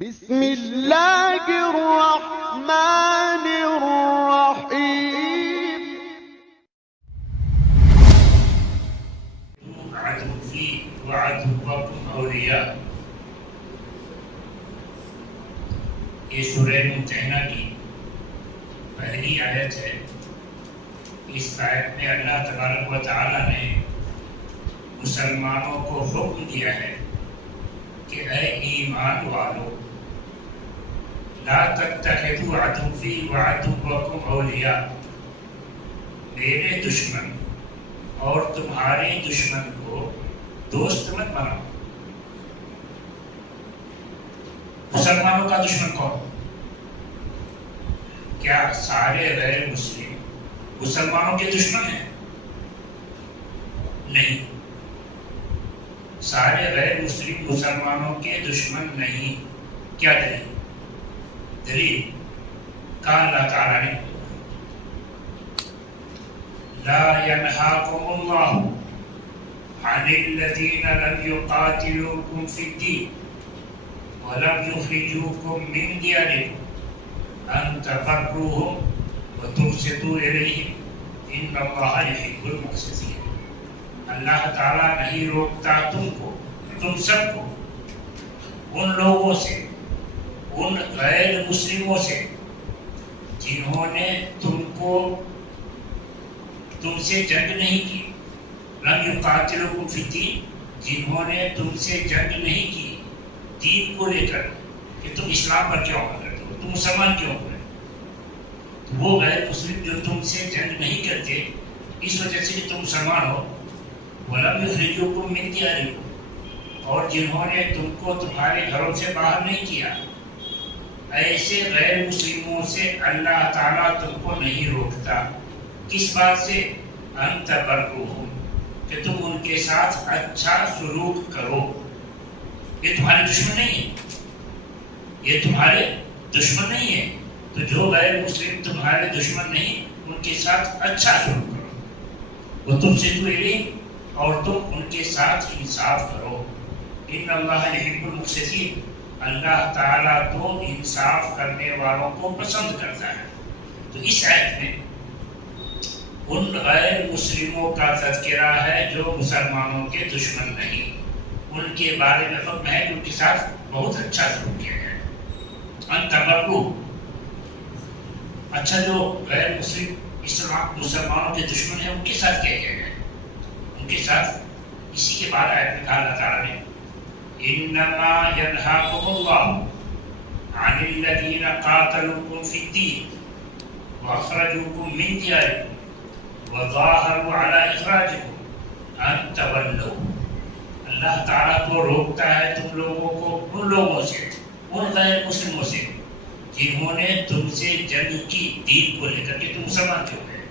بسم اللہ الرحمن الرحیم عدو فی وعدوکم اولیاء. یہ سورہ ممتحنہ کی پہلی آیت ہے. اس آیت میں اللہ تبارک و تعالی نے مسلمانوں کو حکم دیا ہے کہ اے ایمان والو لا تتخذوا عدوی وعدوکم اولیاء، میرے دشمن اور تمہارے دشمن کو دوست مت بناؤ. مسلمانوں کا دشمن کون؟ کیا سارے غیر مسلم مسلمانوں کے دشمن ہیں؟ نہیں، سارے غیر مسلم مسلمانوں کے دشمن نہیں. کیا دلیل؟ دلیل کہا اللہ تعالیٰ نے لا ينهاكم الله عن الذين لم يقاتلوكم في الدين ولم يخرجوكم من دياركم أن تبروهم وتقسطوا إليهم إن الله يحب المقسطين. اللہ تعالیٰ نہیں روکتا تم کو، تم سب کو، ان لوگوں سے، ان غیر مسلموں سے جنہوں نے تم سے جنگ نہیں کی. لم یقاتلوکم فی الدین، جنہوں نے تم سے جنگ نہیں کی دین کو لے کر کہ تم اسلام پر کیوں عمل کرتے ہو، تم مسلمان کیوں ہوئے. وہ غیر مسلم جو تم سے جنگ نہیں کرتے اس وجہ سے کہ تم مسلمان ہو. وَلَمْ يُخْرِجُوكُم مِّن دِيَارِكُمْ، اور جنہوں نے تم کو تمہارے گھروں سے باہر نہیں کیا. ایسے غیر مسلموں سے اللہ تعالیٰ تم کو نہیں روکتا. کس بات سے؟ ان تبروہم، کہ تم ان کے ساتھ اچھا سلوک کرو. یہ تمہارے دشمن نہیں ہے، یہ تمہارے دشمن نہیں ہے. تو جو غیر مسلم تمہارے دشمن نہیں ان کے ساتھ اچھا سلوک کرو. وہ تم سے تو اور تم ان کے ساتھ انصاف کرو. ان اللہ یحب المقسطین، اللہ تعالیٰ تو انصاف کرنے والوں کو پسند کرتا ہے. تو اس آیت میں ان غیر مسلموں کا تذکرہ ہے جو مسلمانوں کے دشمن نہیں. ان کے بارے میں حکم ہے کہ ان کے ساتھ بہت اچھا سلوک کیا جائے. ان تبرو، اچھا جو غیر مسلم مسلمانوں کے دشمن ہیں ان کے ساتھ کیا کیا جائے، ان کے ساتھ. اسی کے بعد آیت میں کہا اللہ تعالیٰ نے انما ينهاكم الله عن الذين قاتلوكم في الدين واخرجوكم من دياركم وظاہروا علی اخراجکم ان تولوا. اللہ تعالیٰ کو روکتا ہے تم لوگوں کو ان لوگوں سے، ان غیر مسلموں سے جنہوں نے تم سے جنگ کی دین کو لے کر کے تم مسلمان کیوں گئے،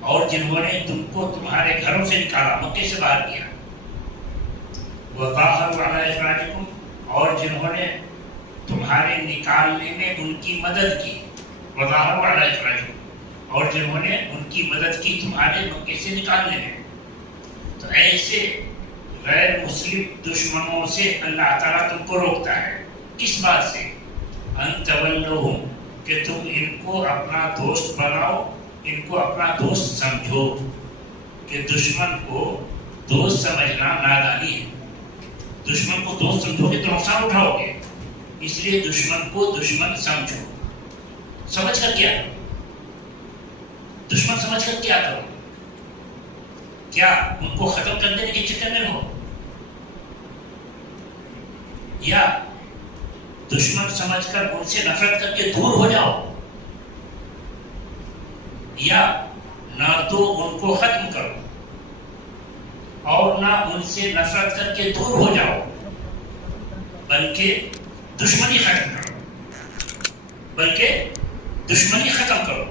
اور جنہوں نے تم کو تمہارے گھروں سے نکالا، مکے سے باہر کیا. وظاہروا علی اخراجکم، اور جنہوں نے تمہارے نکالنے میں ان کی مدد کی. وظاہروا علی اخراجکم، اور جنہوں نے ان کی مدد کی تمہارے مکے سے نکالنے میں. تو ایسے غیر مسلم دشمنوں سے اللہ تعالیٰ تم کو روکتا ہے. کس بات سے؟ ان تولوہم، کہ تم ان کو اپنا دوست بناؤ، ان کو اپنا دوست سمجھو. کہ دشمن کو دوست سمجھنا نادانی ہے. دشمن کو دوست سمجھو گے تو نقصان اٹھاؤ گے. اس لیے دشمن کو دشمن سمجھو. سمجھ کر کیا کرو، دشمن سمجھ کر کیا کرو. کیا ان کو ختم کر دینے کے چکر میں ہو، یا دشمن سمجھ کر ان سے نفرت کر کے دور ہو جاؤ، یا نہ تو ان کو ختم کرو اور نہ ان سے نفرت کر کے دور ہو جاؤ، بلکہ دشمنی ختم کرو.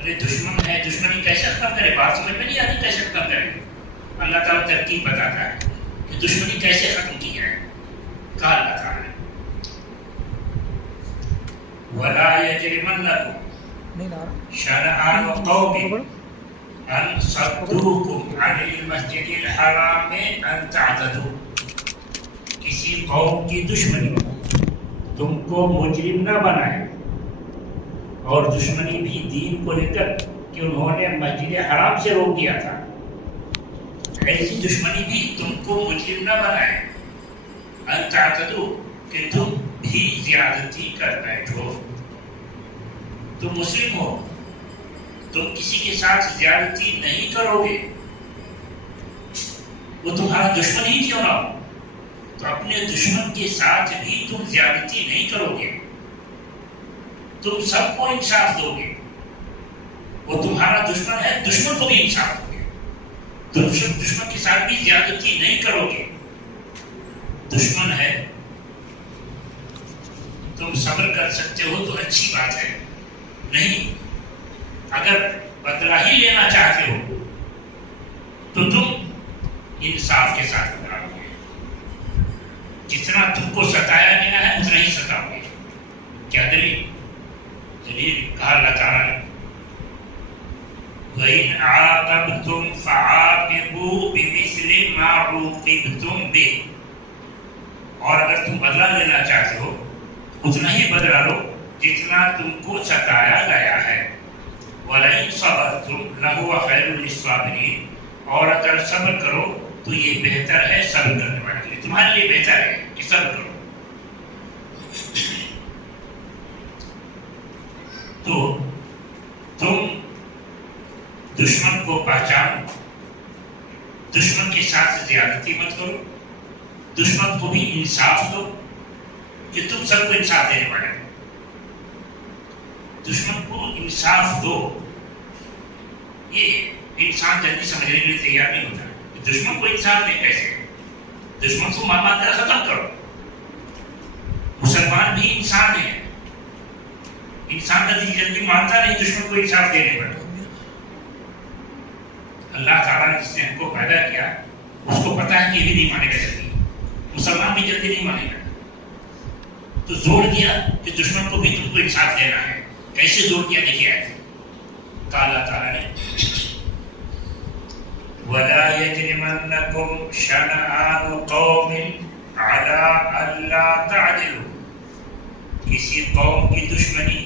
ارے دشمن ہے، دشمنی کیسے ختم کرے؟ بات سمجھ میں نہیں آتی کیسے ختم کرے. اللہ تعالیٰ ترتیب بتاتا ہے کہ دشمنی کیسے ختم کی جائے. کہا اللہ تعالیٰ نے وَلَا يَجْرِمَنَّكُمْ شَنَآنُ قَوْمٍ أَنْ صَدُّوكُمْ عَنِ الْمَسْجِدِ الْحَرَامِ أَنْ تَعْتَدُوا. کسی قوم کی دشمنی تم کو مجرم نہ بنائے، اور دشمنی بھی دین کو لے کر کہ انہوں نے مسجد حرام سے روک دیا تھا، ایسی دشمنی بھی تم کو مجرم نہ بنائے، ان تعتدوا کہ تم بھی زیادتی کر بیٹھو۔ تم مسلم ہو، تم کسی کے ساتھ زیادتی نہیں کرو گے، وہ تمہارا دشمن ہی کیوں نہ ہو، تو اپنے دشمن کے ساتھ بھی تم زیادتی نہیں کرو گے، تم سب کو انصاف دو گے۔ وہ تمہارا دشمن ہے، دشمن کو بھی انصاف دو گے، تم دشمن کے ساتھ بھی زیادتی نہیں کرو گے۔ دشمن ہے، تم صبر کر سکتے ہو تو اچھی بات ہے، نہیں اگر بدلہ ہی لینا چاہتے ہو تو تم انصاف کے ساتھ بدلا لو گے، جتنا تم کو ستایا گیا ہے اتنا ہی ستاؤ گے۔ کیا دلیل؟ دلیل کہا اللہ تعالیٰ نے وَإِنْ عَاقَبْتُمْ فَعَاقِبُوا بِمِثْلِ مَا عُوقِبْتُمْ بِهِ، اور اگر تم بدلہ لینا چاہتے ہو اتنا ہی بدلہ لو جتنا تم کو ستایا گیا ہے۔ وَلَئِنْ صَبَرْتُمْ لَهُوَ خَيْرٌ لِلصَّابِرِينَ، اور اگر صبر کرو تو یہ بہتر ہے صبر کرنے والے کے لیے، تمہارے لیے بہتر ہے کہ صبر کرو۔ تو تم دشمن کو پہچانو، دشمن کے ساتھ زیادتی مت کرو، دشمن کو بھی انصاف دو کہ تم سب کو انصاف دینے والے ہو۔ دشمن کو انصاف دو، یہ انسان جلدی سمجھنے کے لیے تیار نہیں ہوتا کہ دشمن کو انصاف دے کیسے۔ دشمن کو ماننا ختم کرو، مسلمان بھی انسان ہے، انسان جلدی مانتا نہیں دشمن کو انصاف دینے پر۔ اللہ تعالیٰ نے جس نے ہم کو پیدا کیا اس کو پتا ہے کہ یہ بھی نہیں مانے گا جلدی، مسلمان بھی جلدی نہیں مانے گا، تو زور دیا کہ دشمن کو بھی تم کو انصاف دینا ہے۔ کیسے زور دیا دیکھیے آئے تھے، کہا اللہ تعالیٰ نے وَلَا يَجْرِمَنَّكُمْ شَنَآنُ قَوْمٍ عَلَىٰ أَلَّا تَعْدِلُوا، کسی قوم کی دشمنی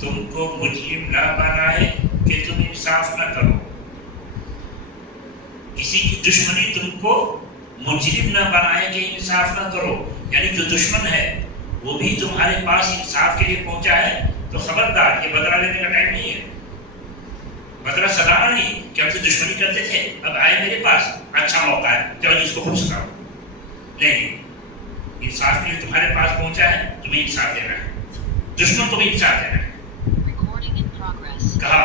تم کو مجرم نہ بنائے کہ تم انصاف نہ کرو۔ کسی کی دشمنی تم کو مجرم نہ بنائے کہ انصاف نہ کرو، یعنی جو دشمن ہے وہ بھی تمہارے پاس انصاف کے لیے پہنچا ہے تو خبردار، یہ بدلہ لینے کا ٹائم نہیں ہے، بدلہ سدانا نہیں کہ ہم سے دشمنی کرتے تھے اب آئے میرے پاس اچھا موقع ہے چلو اس کو خوب سکھاؤ، نہیں، انصاف کے لیے تمہارے پاس پہنچا ہے، تمہیں انصاف دینا ہے، دشمن کو بھی انصاف دینا ہے۔ کہا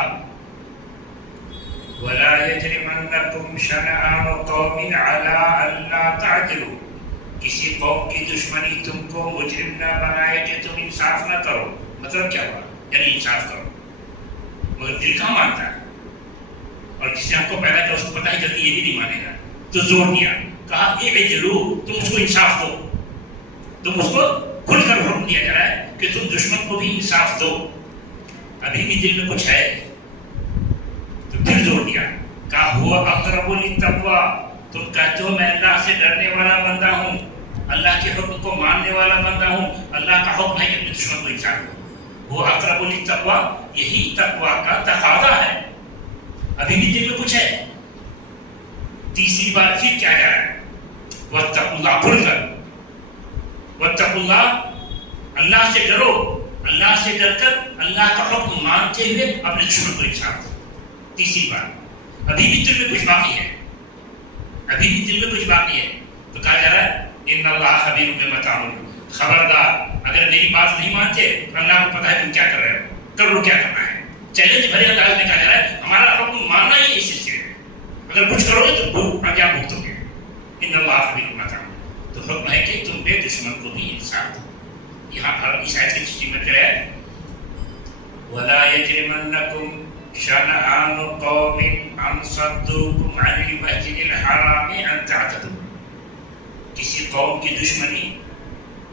وَلَا يَجْرِمَنَّكُمْ شَنَآنُ قَوْمٍ عَلَىٰ أَلَّا تَعْدِلُوا، کسی قوم کی دشمنی تم کو مجرم نہ بنائے کہ تم انصاف نہ کرو۔ مطلب کیا ہوا؟ یعنی انصاف کرو، مگر دل کہاں مانتا ہے، اور جس نے ہم کو پیدا کیا اس کو پتا ہے جلدی یہ بھی نہیں مانے گا، تو زور دیا، کہا اعدلوا، تم اس کو انصاف دو، تم اس کو کھل کر حکم دیا جا رہا ہے کہ تم دشمن کو بھی انصاف دو۔ ابھی بھی دل میں کچھ ہے تو پھر زور دیا، کہا ہوا اقرب للتقویٰ، تم کہتے ہو میں اللہ سے ڈرنے والا بندہ ہوں، اللہ کے حکم کو ماننے والا بندہ ہوں، اللہ کا حکم ہے کہ اپنے دشمن کو انصاف دو، وہ اقرب للتقویٰ، یہی تقویٰ کا تقاضا ہے۔ ابھی بھی دل میں کچھ ہے، تیسری بار پھر کیا جا رہا ہے، واتقوا اللہ، کھل کر واتقوا اللہ، اللہ سے ڈرو، اللہ سے ڈر کر اللہ کا حکم مانتے ہوئے اپنے دشمن کو انصاف دو۔ تیسری بار ابھی بھی دل میں کچھ باقی ہے، ابھی بھی دل میں کچھ باقی ہے، تو کہا جا رہا ہے ان اللہ خبیر بما تعملون، خبردار اگر میری بات نہیں مانتے اللہ کو پتا ہے تم کیا کر رہے ہو، کر لو کیا کرنا ہے۔ چیلنج بھرے انداز میں کہا جا رہا ہے ہمارا حکم ماننا ہی اس سلسلے میں، اگر کچھ کرو گے تو انجام بھگتو گے۔ ان اللہ خبیر بما تعملون، تو حکم ہے کہ تم بے دشمن کو بھی انصاف دو۔ یہاں پر اس آیت کی تشریح میں کیا ہے، وَلَا يَجْرِمَنَّكُمْ شَنَآنُ قَوْمٍ أَنْ صَدُّوكُمْ عَنِ الْمَسْجِدِ الْحَرَامِ أَنْ تَعْتَدُوا، کسی قوم کی دشمنی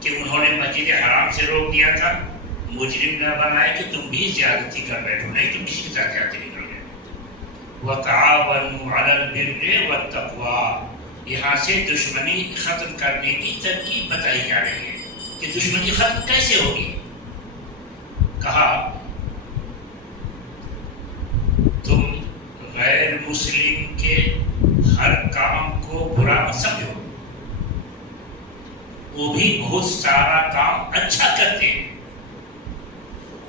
کہ انہوں نے مسجد حرام سے روک دیا تھا، مجرم نہ بنائے کہ تم بھی زیادتی کر بیٹھو، نہیں تم کسی کے ساتھ زیادتی نہیں کرو گے۔ وَتَعَاوَنُوا عَلَى الْبِرِّ وَالتَّقْوَىٰ، یہاں سے دشمنی ختم کرنے کی ترکیب بتائی جا رہی ہے کہ دشمنی ختم کیسے ہوگی. کہا تم غیر مسلم کے ہر کام کو برا مت سمجھو، وہ بھی بہت سارا کام اچھا کرتے ہیں،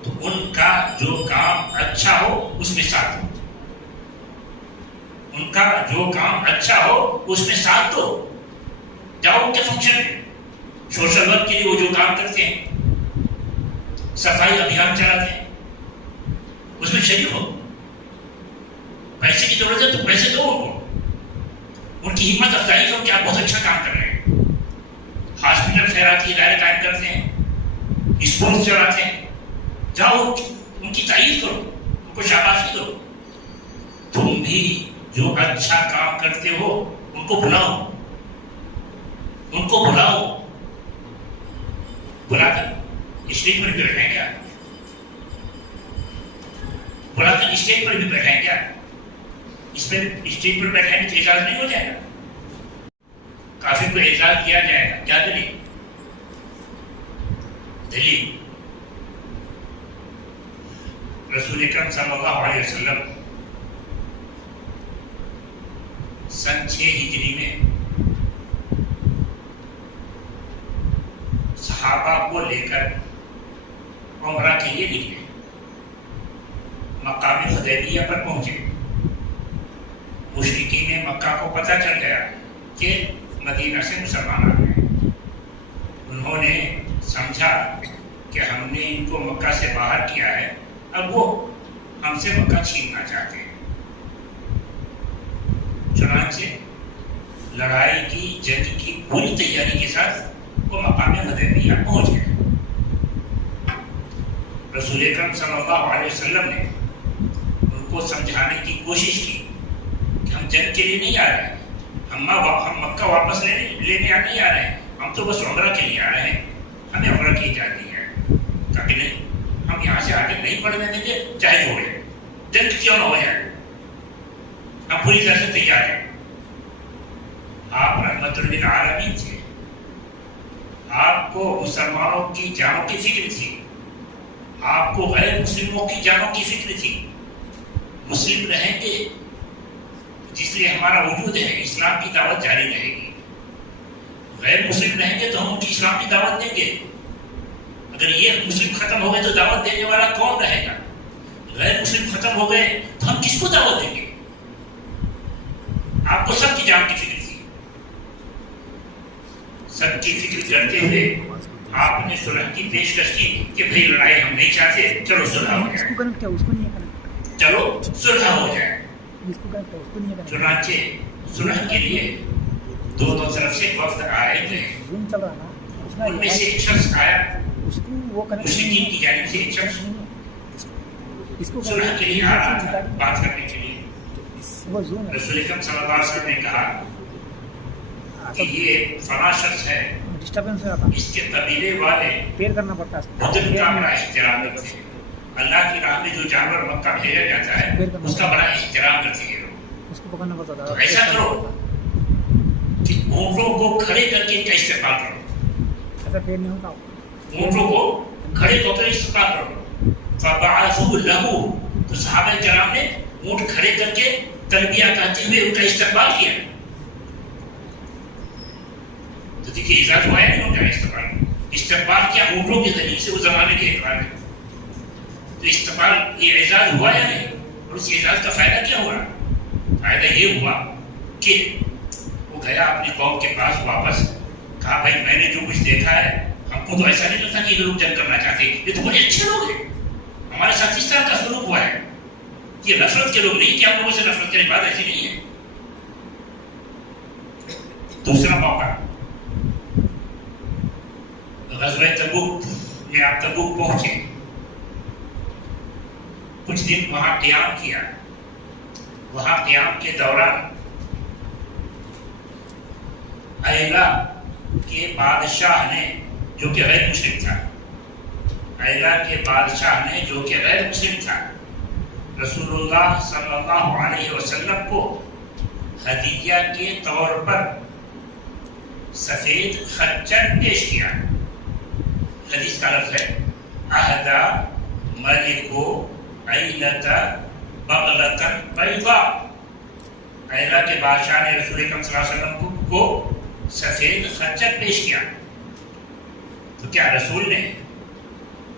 تو ان کا جو کام اچھا ہو اس میں ساتھ دو، ان کا جو کام اچھا ہو اس میں ساتھ دو. جاؤ ان کے فنکشن میں، سوشل ورک کے لیے وہ جو کام کرتے ہیں، صفائی ابھیان چلاتے ہیں، اس میں شریک ہو. پیسے کی ضرورت ہے تو پیسے دو ان کو، ان کی ہمت افزائی کرو کہ آپ بہت اچھا کام کر رہے ہیں. ہاسپٹل خیراتی ادارے قائم کرتے ہیں، اسکول چلاتے ہیں، جاؤ ان کی تعریف کرو، ان کو شاباشی دو. تم بھی جو اچھا کام کرتے ہو ان کو بلاؤ، ان کو بلاؤ، بلا کر اسٹیج پر بھی بیٹھائیں کیا؟ بلا کر اسٹیج پر بھی بیٹھائیں کیا؟ اس میں اسٹیج پر بیٹھائیں تو اعزاز نہیں ہو جائے گا؟ کافر کو اعزاز کیا جائے گا، کیا دلیل؟ دلیل رسول اکرم صلی اللہ علیہ وسلم سن 6 ہجری میں صحابہ کو لے کر عمرہ کے لیے نکلے. مقام حدیبیہ پر پہنچے. مشرکین مکہ کو پتہ چل گیا کہ مدینہ سے مسلمان آ گئے. انہوں نے سمجھا کہ ہم نے ان کو مکہ سے باہر کیا ہے، اب وہ ہم سے مکہ چھیننا چاہتے ہیں. چنانچہ لڑائی کی، جنگ کی پوری تیاری کے ساتھ وہ مقام حدیبیہ پہنچ گئے. رسول اکرم صلی اللہ علیہ وسلم نے ان کو سمجھانے کی کوشش کی کہ ہم جنگ کے لیے نہیں آ رہے ہیں، ہم مکہ واپس لینے نہیں آ رہے ہیں، ہم تو بس عمرہ کے لیے آ رہے ہیں، ہمیں عمرہ کی اجازت دی ہے. تاکہ نہیں، ہم یہاں سے آگے نہیں بڑھنے دیں گے، چاہے جو ہو جائے، جنگ کیوں نہ ہو جائے، ہم پوری طرح سے تیار ہیں. آپ رحمت للعالمین تھے، آپ کو مسلمانوں کی جانوں کی فکر تھی، آپ کو غیر مسلموں کی جانوں کی فکر تھی. مسلم رہیں گے جس لیے ہمارا وجود ہے، اسلام کی دعوت جاری رہے گی. غیر مسلم رہیں گے تو ہم ان کی اسلام کی دعوت دیں گے. اگر یہ مسلم ختم ہو گئے تو دعوت دینے والا کون رہے گا؟ غیر مسلم ختم ہو گئے تو ہم کس کو دعوت دیں گے؟ آپ کو سب کی جان کی فکر تھی. سب کی فکر کرتے ہوئے آپ نے صلح کی پیشکش کی کہ بھئی لڑائی ہم نہیں چاہتے، چلو صلح ہو جائے، چلو صلح ہو جائے. چنانچہ صلح کے لیے دونوں طرف سے وفد آئے گئے. ان میں سے ایک شخص آیا، مشرکین کی جانب سے ایک شخص صلح کے لیے آ رہا تھا، بات کرنے کے لیے. رسول اکرم صلی اللہ علیہ وسلم نے کہا کہ یہ فلاں شخص ہے، اس کے قبیلے والے بدن کا بڑا احترام کرتے ہیں. اللہ کی راہ میں جو جانور مکہ بھیجا جاتا ہے اس کا بڑا احترام کرتے ہیں لوگ. تو ایسا کرو کہ اونٹوں کو کھڑے کر کے ان کا استقبال کرو، اونٹوں کو کھڑے کر کے استقبال کرو. فبعثوا له، تو صحابہ کرام نے اونٹ کھڑے کر کے تلبیہ کہتے ہوئے ان کا استقبال کیا. تو دیکھیے اعزاز ہوا ہے ان کا استقبال کیا اونٹوں کے ذریعے سے. اس زمانے کے اعتبار میں تو استقبال یہ اعزاز ہوا یا نہیں؟ اور اس اعزاز کا فائدہ کیا ہوا؟ فائدہ یہ ہوا کہ وہ گیا اپنی قوم کے پاس واپس، کہا بھائی میں نے جو کچھ دیکھا ہے، ہم کو تو ایسا نہیں لگتا کہ یہ لوگ جنگ کرنا چاہتے، یہ تو بڑے اچھے لوگ ہیں، ہمارے ساتھ اس طرح کا سلوک ہوا ہے. یہ نفرت کے لوگ نہیں کہ ہم لوگوں سے نفرت کرنے، بات ایسی نہیں ہے. دوسرا موقع غزوہ تبوک میں آپ تبوک پہنچے، کچھ دن وہاں قیام کیا. وہاں قیام کے دوران ایلا کے بادشاہ نے، جو کہ غیر مسلم تھا، ایلا کے بادشاہ نے جو کہ غیر مسلم تھا، رسول اللہ صلی اللہ علیہ وسلم کو ہدیہ کے طور پر سفید خچر پیش کیا. حدیث کا لفظ ہے اہدا ملکو ایلتا بغلتا بیضا. ایلا کے بادشاہ نے رسول اکرم صلی اللہ علیہ وسلم کو سفید خچر پیش کیا. تو کیا رسول نے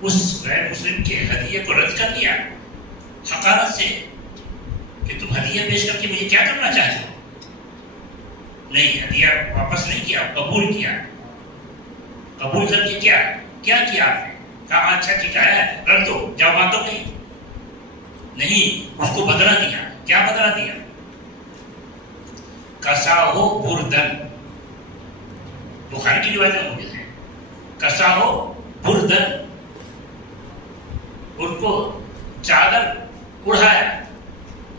اس غیر مسلم کے ہدیے کو رد کر دیا حقارت سے کہ تم ہدیہ پیش کر کے مجھے کیا کرنا چاہتے ہو؟ نہیں، ہدیہ واپس نہیں کیا، قبول کیا. قبول کر کے کیا کیا آپ نے؟ کہا اچھا ٹھیک ہے رکھ دو، جاؤ باندھو کہیں. نہیں، اس کو بدلا دیا. کیا بدلا دیا؟ کساہو بردن. بخاری کی روایت میں موجود ہے کساہو بردن. ان کو چادر اڑھایا.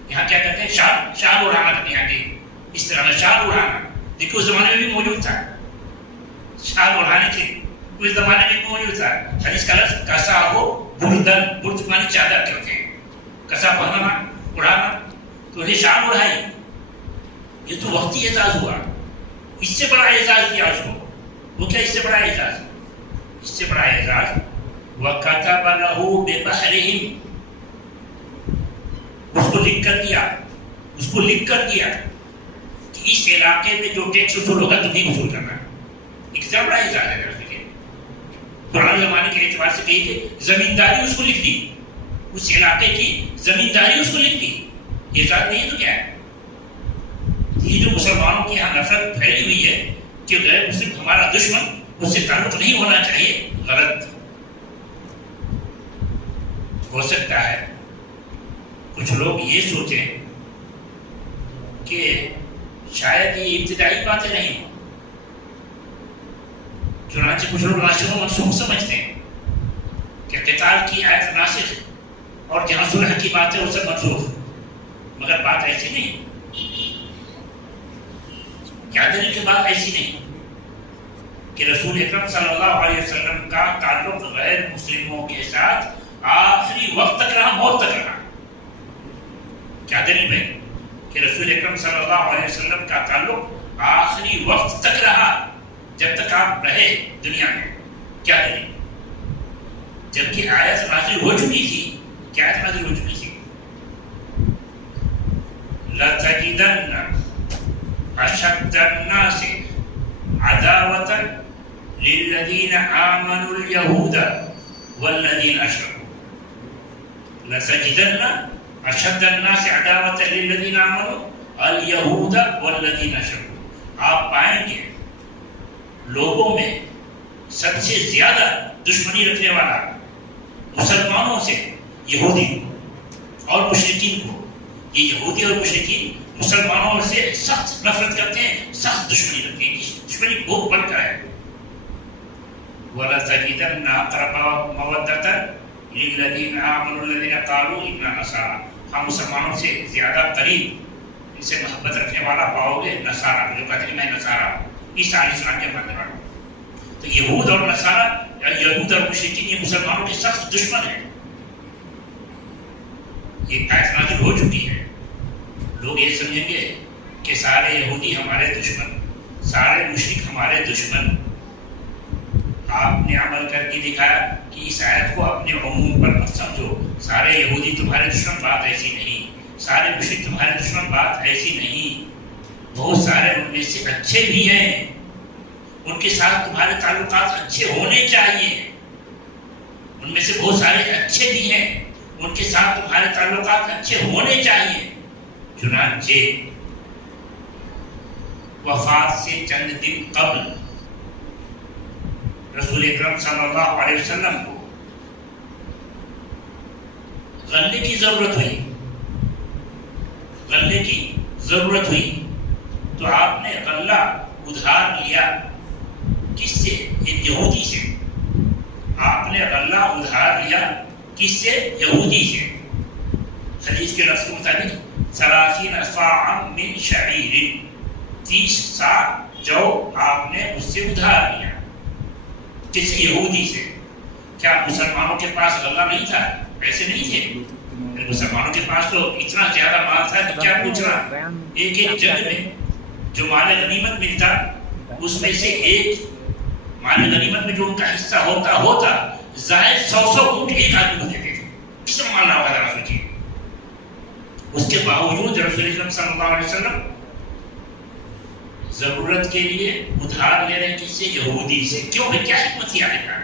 یہاں کیا کہتے ہیں؟ شال اڑھانا کہتے ہیں یہاں کی اس طرح میں شال اڑھانا. دیکھو اس زمانے میں بھی موجود تھا شال اڑھانے کے، اس زمانے میں بھی موجود تھا. حدیث کا لفظ کساہو بردن. برد معنی چادر کہتے ہیں. کسا پہننا، اڑھانا. تو انہیں شال اڑھائی. یہ تو وقتی اعزاز ہوا. اس سے بڑا اعزاز کیا اس کو. وہ کیا اس سے بڑا اعزاز؟ اس سے بڑا اعزاز وَكَتَبَ لَهُ بِبَحْرِهِمْ. اس کو لکھ کر دیا کہ اس علاقے میں جو ٹیکس وصول ہوگا تم ہی وصول کرنا. ایک سے بڑا اعزاز ہے. پرانے زمانے کے اعتبار سے کہی کہ زمینداری اس کو لکھ دی. اس علاقے کی زمینداری اس کو لکھ دی. اعزاز نہیں ہے تو کیا ہے؟ یہ جو مسلمانوں کی یہاں نفرت پھیلی ہوئی ہے کہ غیر مسلم ہمارا دشمن، اس سے تعلق نہیں ہونا چاہیے، غلط. ہو سکتا ہے کچھ لوگ یہ سوچیں کہ شاید یہ ابتدائی باتیں نہیں ہوں. چنانچہ کچھ لوگ ناسخ و منسوخ سمجھتے ہیں کہ قتال کی آیت ناسخ اور جہاں صلح کی بات ہے وہ سب منسوخ. مگر بات ایسی نہیں. کیا دلیل کی بات ایسی نہیں کہ رسول اکرم صلی اللہ علیہ وسلم کا تعلق غیر مسلموں کے ساتھ آخری وقت تک رہا، موت تک رہا. کیا دلیل ہے کہ رسول اکرم صلی اللہ علیہ وسلم کا تعلق آخری وقت تک رہا، جب تک آپ رہے دنیا میں؟ کیا دلیل؟ جبکہ آیت نازل ہو چکی تھی. کیا آیت نازل ہو چکی تھی؟ لَتَجِدَنَّ أَشَدَّ النَّاسِ عَدَاوَةً لِلَّذِينَ آمَنُوا الْيَهُودَ وَالَّذِينَ أَشْرَكُوا. لَتَجِدَنَّ أَشَدَّ النَّاسِ عَدَاوَةً لِلَّذِينَ آمَنُوا الْيَهُودَ وَالَّذِينَ أَشْرَكُوا. آپ پائیں گے لوگوں میں سب سے زیادہ دشمنی رکھنے والا مسلمانوں سے یہودی کو اور مشرکین کو. یہ یہودی اور مشرکین مسلمانوں سے سخت نفرت کرتے ہیں، سخت دشمنی رکھتے ہیں. دشمنی بہت بڑھ کر ہے. وَلَتَجِدَنَّ أَقْرَبَهُم مَوَدَّةً لِلَّذِينَ آمَنُوا الَّذِينَ قَالُوا إِنَّا نَصَارَىٰ. ہم مسلمانوں سے زیادہ قریب ان سے محبت رکھنے والا پاؤ گے نصارہ، جو کہتے ہیں میں نصارہ ہوں، عیسیٰ علیہ السلام کے ماننے والا ہوں. تو یہود اور نصارہ یا یہود اور مشرکین یہ مسلمانوں کے سخت دشمن ہیں. یہ آیت نازل ہو چکی ہے. لوگ یہ سمجھیں گے کہ سارے یہودی ہمارے دشمن، سارے مشرک ہمارے دشمن. آپ نے عمل کر کے دکھایا کہ اس آیت کو اپنے عموم پر مت سمجھو. سارے یہودی تمہارے دشمن، بات ایسی نہیں. سارے مشرک تمہارے دشمن، بات ایسی نہیں. بہت سارے ان میں سے اچھے بھی ہیں، ان کے ساتھ تمہارے تعلقات اچھے ہونے چاہیے. ان میں سے بہت سارے اچھے بھی ہیں، ان کے ساتھ تمہارے تعلقات اچھے ہونے چاہیے. چنانچہ وفات سے چند دن قبل رسول اکرم صلی اللہ علیہ وسلم کو غلے کی ضرورت ہوئی تو آپ نے غلہ ادھار لیا. کس سے؟ ایک یہودی سے. آپ نے غلہ ادھار لیا کس سے؟ یہودی سے. حدیث کے لفظ کے مطابق 30 صاعا من شعیر، 30 صاع جو آپ نے اس سے ادھار لیا. کسی یہودی سے. کیا مسلمانوں کے پاس غلہ نہیں تھا؟ ایسے نہیں تھے. مسلمانوں کے پاس تو اتنا زیادہ مال تھا کہ کیا پوچھنا. ایک جنگ میں جو مال غنیمت ملتا اس میں سے ایک مال غنیمت میں جو ان کا حصہ ہوتا زائد 100 اونٹ ایک آدمی کو دیتے تھے. کس طرح مال ہوگا ذرا سوچیے. اس کے باوجود رسول اکرم صلی اللہ علیہ وسلم ضرورت کے لیے ادھار لے رہے ہیں کس سے؟ یہودی سے. کیوں بھائی؟ کیا حکمت ہے آنے کا؟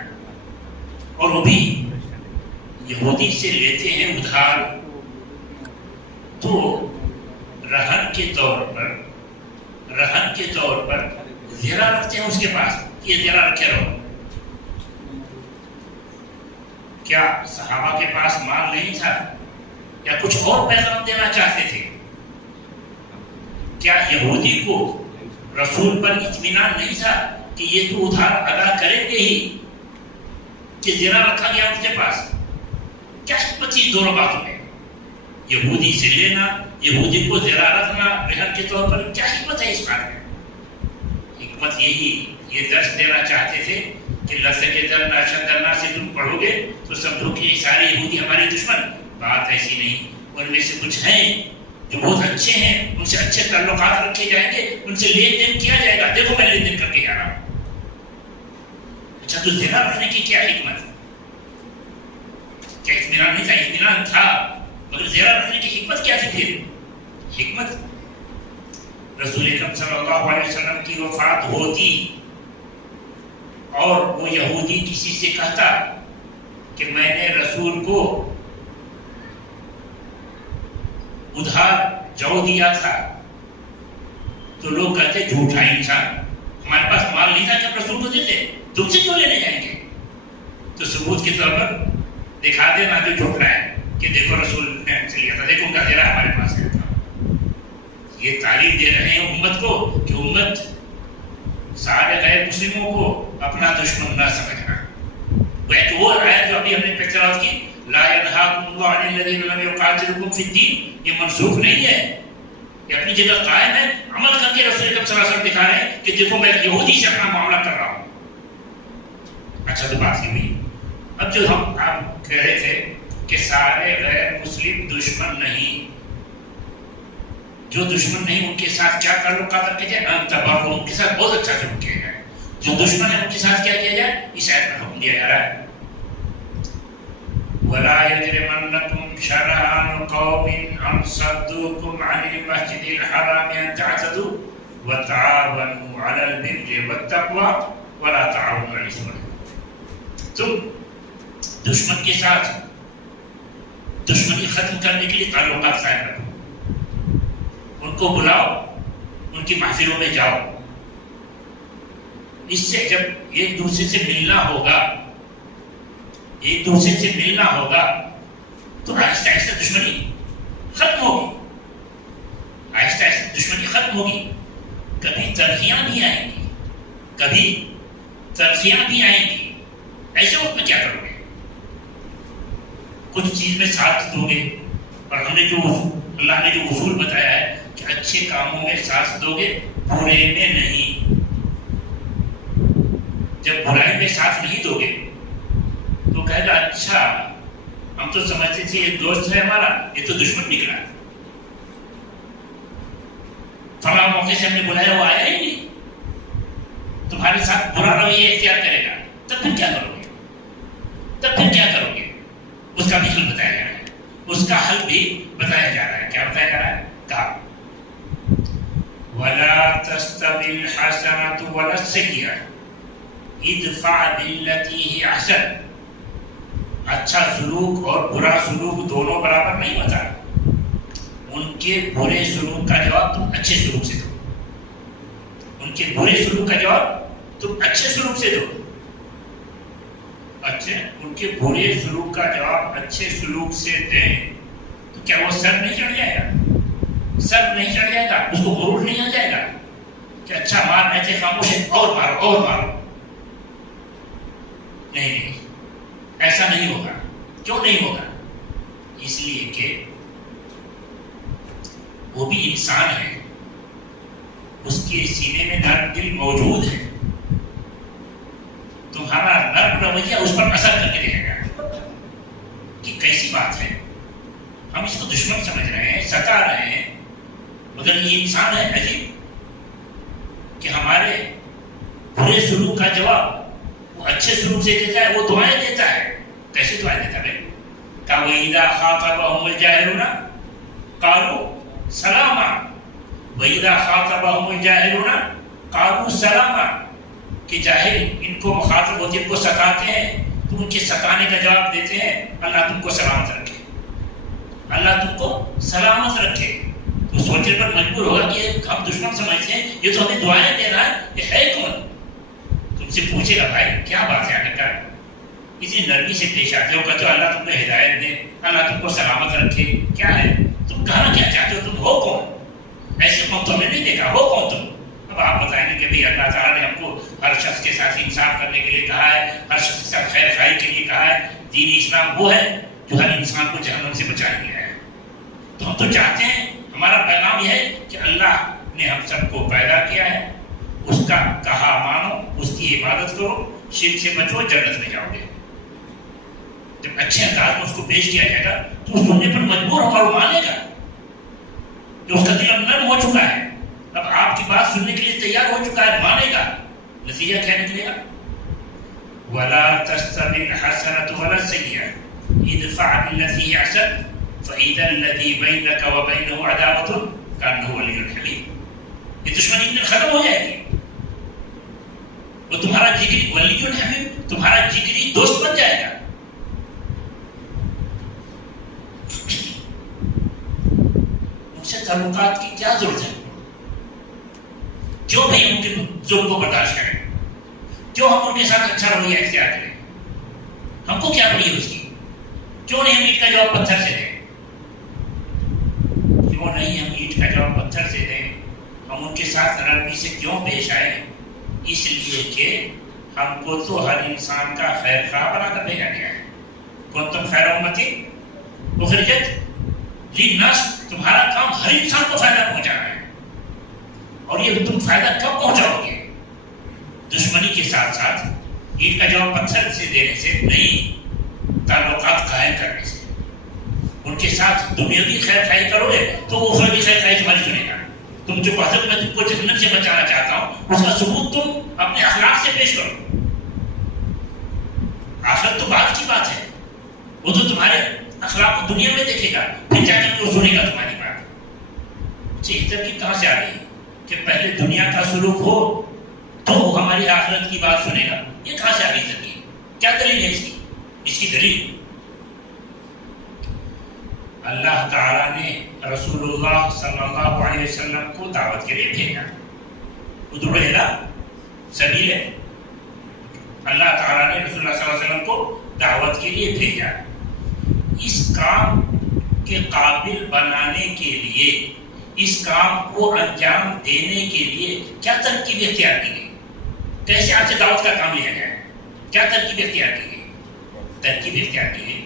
اور وہ بھی یہودی سے لیتے ہیں ادھار تو رہن کے طور پر زیرہ رکھتے ہیں اس کے پاس. یہ زیرہ رکھے رہو. کیا صحابہ کے پاس مال نہیں تھا یا کچھ اور پیغام دینا چاہتے تھے؟ کیا یہودی کو رسول پر اطمینان نہیں تھا کہ یہ تو ادھار ادا کریں گے ہی کہ زیرہ رکھا گیا ان کے پاس؟ کیا حکمت تھی دونوں باتوں میں؟ یہودی سے لینا، یہودی کو زیرہ رکھنا رہن کے طور پر، کیا حکمت ہے اس بات میں؟ حکمت یہی، یہ درس دینا چاہتے تھے کہ لَسَجَدَنَّا شَدَّنَّا سے تم پڑھو گے تو سمجھو کہ یہ سارے یہودی ہمارے دشمن. بات ایسی نہیں. ان میں سے کچھ ہیں جو بہت اچھے ہیں، ان سے اچھے تعلقات رکھے جائیں گے، ان سے لین دین کیا جائے گا. دیکھو میں لین دین کر کے جا رہا ہوں. اچھا تو زیرہ رکھنے کی کیا حکمت؟ کیا اطمینان نہیں تھا؟ اطمینان تھا، مگر زیرہ رکھنے کی حکمت کیا تھی پھر؟ حکمت رسول اکرم صلی اللہ علیہ وسلم کی وفات ہوتی اور وہ یہودی کسی سے کہتا کہ میں نے رسول کو ادھار جو دیا تھا، تو لوگ کہتے جھوٹا انسان، ہمارے پاس مال نہیں تھا کہ ہم رسول کو دیتے، تم سے کیوں لینے جائیں گے؟ تو ثبوت کے طور پر دکھا دینا جو جھوٹ رہا ہے کہ دیکھو رسول نے ہم سے لیا تھا، دیکھو ان کا زیرہ ہمارے پاس ہے. یہ تعلیم دے رہے ہیں امت کو کہ امت سارے غیر مسلموں کو اپنا دشمن نہ سمجھنا. وہ آیت جو ابھی ہم نے تلاوت کی، لا ينهاكم الله عن الذين لم يقاتلوكم في الدين، یہ منسوخ نہیں ہے، یہ اپنی جگہ قائم ہے. عمل کر کے رسول اکرم صلی اللہ علیہ وسلم دکھا رہے ہیں کہ دیکھو میں یہودی سے اپنا معاملہ کر رہا ہوں. اچھا تو بات یہ ہوئی. اب جو آپ کہہ رہے تھے کہ سارے غیر مسلم دشمن نہیں، جو دشمن نہیں ان کے ساتھ کیا تعلقات رکھے جائے؟ ان کے ساتھ بہت اچھا سلوک کیا جائے. جو دشمن ہے ان کے ساتھ کیا کیا جائے؟ اس آیت میں حکم دیا جا رہا ہے. وَلَا يَجْرِمَنَّكُمْ شَنَآنُ قَوْمٍ أَنْ صَدُّوكُمْ عَنِ الْمَسْجِدِ الْحَرَامِ أَنْ تَعْتَدُوا وَتَعَاوَنُوا عَلَى الْبِرِّ وَالتَّقْوَىٰ وَلَا تَعَاوَنُوا عَلَى الْإِثْمِ وَالْعُدْوَانِ. تم دشمن کے ساتھ دشمنی ختم کرنے کے لیے تعلقات قائم رکھو، ان کو بلاؤ، ان کی محفلوں میں جاؤ. اس سے جب ایک دوسرے سے ملنا ہوگا تو آہستہ آہستہ دشمنی ختم ہوگی. آہستہ آہستہ دشمنی ختم ہوگی. کبھی تلخیاں بھی آئیں گی. ایسے وقت میں کیا کرو گے؟ کچھ چیز میں ساتھ دو گے، اور ہم نے جو اللہ نے جو اصول بتایا ہے کہ اچھے کاموں میں ساتھ دو گے، برے میں نہیں. جب برائی میں ساتھ نہیں دو گے تو کہے گا اچھا ہم تو سمجھتے تھے یہ دوست ہے ہمارا، یہ تو دشمن نکلا. فلاں موقع سے ہم نے بلایا وہ آیا ہی نہیں، تمہارے ساتھ برا رویہ اختیار کرے گا. تب پھر کیا کرو گے؟ اس کا بھی حل بتایا جا رہا ہے. کیا بتایا جا رہا ہے؟ کہا وَلَا تَسْتَوِي الْحَسَنَةُ وَلَا السَّيِّئَةُ ادفع بالتي هي احسن. اچھا سلوک اور برا سلوک دونوں برابر نہیں ہوتا. ان کے برے سلوک کا جواب تم اچھے سلوک سے دو. ان کے برے سلوک کا جواب تم اچھے سلوک سے دو. ان کے برے سلوک کا جواب اچھے سلوک سے دیں تو کیا وہ سر نہیں چڑھ جائے گا؟ اس کو غرور نہیں آ جائے گا کہ اچھا مار رہے تھے خاموش ہے، اور مارو. نہیں، ایسا نہیں ہوگا. کیوں نہیں ہوگا؟ اس لیے کہ وہ بھی انسان ہے، اس کے سینے میں نرم دل موجود ہے. تمہارا نرم رویہ اس پر اثر کر کے دے گا کہ کیسی بات ہے، ہم اس کو دشمن سمجھ رہے ہیں، ستا رہے ہیں، مگر یہ انسان ہے عجیب کہ ہمارے برے سلوک کا جواب وہ اچھے سلوک سے دیتا ہے، وہ دعائیں دیتا ہے. کیسے دعائیں دیتا ہے؟ کہ وَإِذَا خَاطَبَهُمُ الْجَاهِلُونَ قَالُوا سَلَامًا وَإِذَا خَاطَبَهُمُ الْجَاهِلُونَ قَالُوا سَلَامًا. کہ جاہل ان کو مخاطب ہوتے، ان کو ستاتے ہیں تو ان کے ستانے کا جواب دیتے ہیں اللہ تم کو سلامت رکھے، اللہ تم کو سلامت رکھے. تو سوچنے پر مجبور ہوگا کہ ہم دشمن سمجھتے ہیں یہ تو ہمیں دعائیں دے رہا ہے، یہ ہے کون؟ تم سے پوچھے گا بھائی کیا بات ہے آگے کر، اسی نرمی سے پیش آتے ہو، کہتے ہو اللہ تم کو ہدایت دے، اللہ تم کو سلامت رکھے. کیا ہے تم کہنا کیا چاہتے ہو؟ تم ہو کون؟ ایسے قوم تو ہم نے نہیں دیکھا، ہو کون تم؟ اب آپ بتائیں گے کہ بھئی اللہ تعالیٰ نے ہم کو ہر شخص کے ساتھ انصاف کرنے کے لیے کہا ہے، ہر شخص کے ساتھ خیر خواہی کے لیے کہا ہے. دین اسلام وہ ہے جو ہر انسان کو جہنم سے بچائے گیا ہے. تو ہم تو چاہتے ہیں، ہمارا پیغام یہ ہے کہ اللہ نے ہم سب کو پیدا کیا ہے، اس کا کہا مانو، اس کی عبادت کرو، شرک سے بچو، جنت میں جاؤ گے. جب اچھے انداز میں اس کو پیش کیا جائے گا تو سننے پر مجبور ہوگا، وہ مانے گا کہ اس کا دل اب نرم ہو چکا ہے، اب آپ کی بات سننے کے لیے تیار ہو چکا ہے، مانے گا. نتیجہ کیا نکلے گا؟ وَلَا تَسْتَوِي الْحَسَنَةُ وَلَا السَّيِّئَةُ ادْفَعْ بِالَّتِي هِيَ أَحْسَنُ فَإِذَا الَّذِي بَيْنَكَ وَبَيْنَهُ عَدَاوَةٌ كَأَنَّهُ وَلِيٌّ حَمِيمٌ. یہ دشمنی ایک دن ختم ہو جائے گی، وہ تمہارا جگری ولی حمیم، تمہارا جگری دوست بن جائے گا. ان سے تعلقات کی کیا ضرورت ہے؟ کیوں نہیں ان کے ظلم کو برداشت کریں؟ کیوں ہم ان کے ساتھ اچھا رویہ اختیار کریں؟ ہم کو کیا پڑی ہے اس کی؟ کیوں نہیں ہم اینٹ کا جواب پتھر سے دیں؟ کیوں نہیں ہم اینٹ کا جواب پتھر سے دیں؟ ہم ان کے ساتھ نرمی سے کیوں پیش آئیں؟ اس لیے کہ ہم کو تو ہر انسان کا خیر خواہ بنا کر بھیجا گیا ہے. کنتم خیر امتی اخرجت للناس، تمہارا کام ہر انسان کو فائدہ پہنچانا ہے. اور یہ تم فائدہ کب پہنچاؤ گے؟ دشمنی کے ساتھ ساتھ اینٹ کا جواب پتھر سے دینے سے نہیں، تعلقات قائم کرنے سے. ان کے ساتھ دنیاوی خیر خواہی کرو گے تو وہ اخروی خیر خواہی تمہاری سنے گا. تم جو بات میں تم کو جہنم سے بچانا چاہتا ہوں اس کا ثبوت تم اپنے اخلاق سے پیش کرو. آخرت تو بات کی بات ہے، وہ تو تمہارے اخلاق دنیا میں دیکھے گا، پھر جا کے وہ سنے گا تمہاری بات. یہ ترکیب کہاں سے آ رہی ہے کہ پہلے دنیا کا سلوک ہو تو وہ ہماری آخرت کی بات سنے گا؟ یہ کہاں سے آ رہی ترکیب؟ کیا دلیل ہے اس کی؟ اس کی دلیل اللہ تعالیٰ نے رسول اللہ صلی اللہ علیہ وسلم کو دعوت کے لیے بھیجا. ادعو الی سبیل، اللہ تعالیٰ نے رسول اللہ صلی اللہ علیہ وسلم کو دعوت کے لیے بھیجا. اس کام کے قابل بنانے کے لیے، اس کام کو انجام دینے کے لیے کیا ترکیب اختیار کی گئی؟ کیسے آپ سے دعوت کا کام لیا جائے؟ کیا ترکیب اختیار کی گئی؟ ترکیب اختیار کی گئی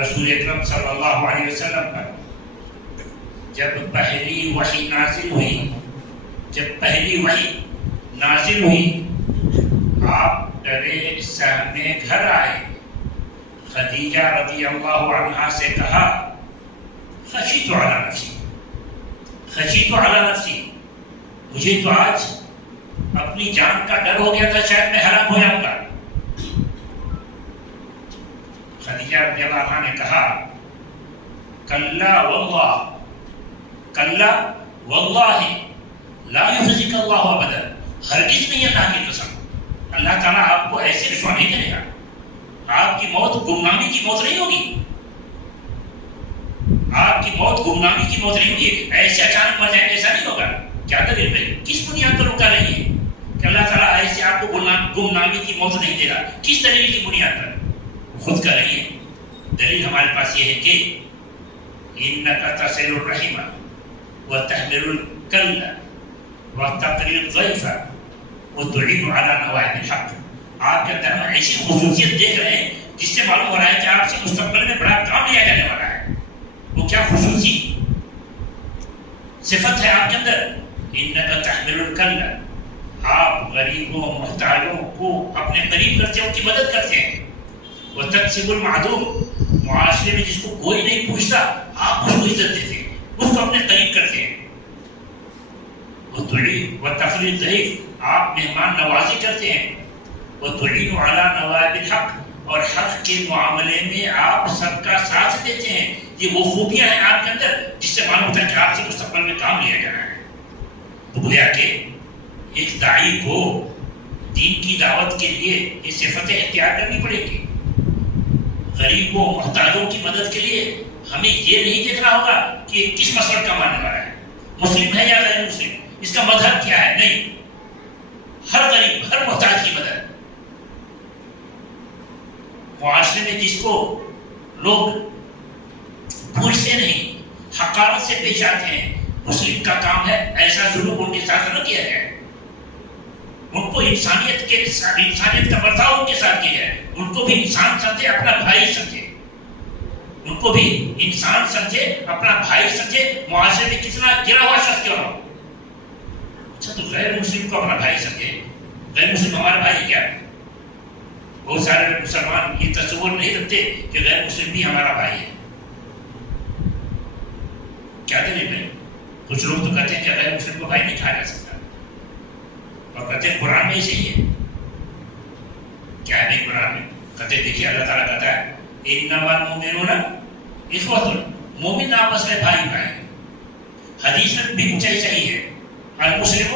رسول اکرم صلی اللہ علیہ وسلم پر جب پہلی وحی نازل ہوئی، نازل ہوئی آپ ڈرے سہمے گھر آئے. خدیجہ رضی اللہ عنہا سے کہا خشیت علی نفسی، مجھے تو آج اپنی جان کا ڈر ہو گیا تھا، شاید میں ہلاک ہو جاؤں گا. خدیجہ رضی اللہ عنہ نے کہا کلا واللہ لا یخزیک اللہ ابدا، ہرگز نہیں اللہ کی قسم، اللہ تعالیٰ آپ کو ایسے رسوا نہیں کرے گا. آپ کی موت گمنامی کی موت نہیں ہوگی، آپ کی موت گمنامی کی موت نہیں ہوگی، ایسے اچانک مر جائیں ایسا نہیں ہوگا. کیا دلیل ہے؟ کس بنیاد پر رکا رہی ہے کہ اللہ تعالیٰ ایسے آپ کو گمنامی کی موت نہیں دے گا؟ کس دلیل کی بنیاد پر؟ خود کر رہی ہے. دلیل ہمارے پاس یہ ہے کہ انک تصل الرحم وتحمل الکل وتقری الضیف وتعین علی نوائب الحق. آپ کے اندر ہم ایسی خصوصیت دیکھ رہے ہیں جس سے معلوم ہو رہا ہے کہ آپ سے مستقبل میں بڑا کام لیا جانے والا ہے. وہ کیا خصوصی صفت ہے آپ کے اندر؟ انک تحمل الکل، آپ غریبوں محتاجوں کو اپنے قریب کرتے ہیں، ان کی مدد کرتے ہیں. وتکسب المعدوم، معاشرے میں جس کو کوئی نہیں پوچھتا آپ اس کو عزت دیتے ہیں، اس کو اپنے قریب کرتے ہیں. تھوڑی و تخلیق ضعیف، آپ مہمان نوازی کرتے ہیں، وہ تھوڑی علی نوائب الحق، اور حق کے معاملے میں آپ سب کا ساتھ دیتے ہیں. یہ وہ خوبیاں ہیں آپ کے اندر جس سے معلوم ہوتا ہے کہ آپ سے مستقبل میں کام لیا جا رہا ہے. تو گویا کہ ایک داعی کو دین کی دعوت کے لیے یہ صفتیں اختیار کرنی پڑے گی. غریبوں محتاجوں کی مدد کے لیے ہمیں یہ نہیں دیکھنا ہوگا کہ کس مسلک کا ماننے والا ہے، مسلم ہے یا غیر مسلم، اس کا مذہب کیا ہے. نہیں، ہر غریب ہر محتاج کی مدد. معاشرے میں جس کو لوگ پوچھتے نہیں، حقارت سے پیش آتے ہیں، مسلم کا کام ہے ایسا سلوک ان کے ساتھ نہ کیا جائے. ان کو انسانیت کا برتاؤ ان کے ساتھ کیا جائے. ان کو بھی انسان سمجھے، اپنا بھائی سمجھے. ان کو بھی انسان سمجھے، اپنا بھائی سمجھے، معاشرے میں کتنا گرا ہوا شخص کیوں نہ ہو. اچھا، تو غیر مسلم کو اپنا بھائی سمجھے. غیر مسلم ہمارا بھائی کیا ہے؟ بہت سارے مسلمان یہ تصور نہیں رکھتے کہ غیر مسلم بھی ہمارا بھائی ہے. کیا دلیل ہے؟ کچھ لوگ تو کہتے ہیں کہ غیر مسلم کو بھائی نہیں کہا جا سکتا، اور کہتے ہیں قرآن میں ہی ہے. کیا ہے نہیں قرآن میں؟ کہتے ہیں دیکھیے اللہ تعالیٰ کہتا ہے انما المؤمنون اخوۃ، مومن آپس میں بھائی بھائی. حدیث میں بھی کچھ ایسا ہی ہے، المسلم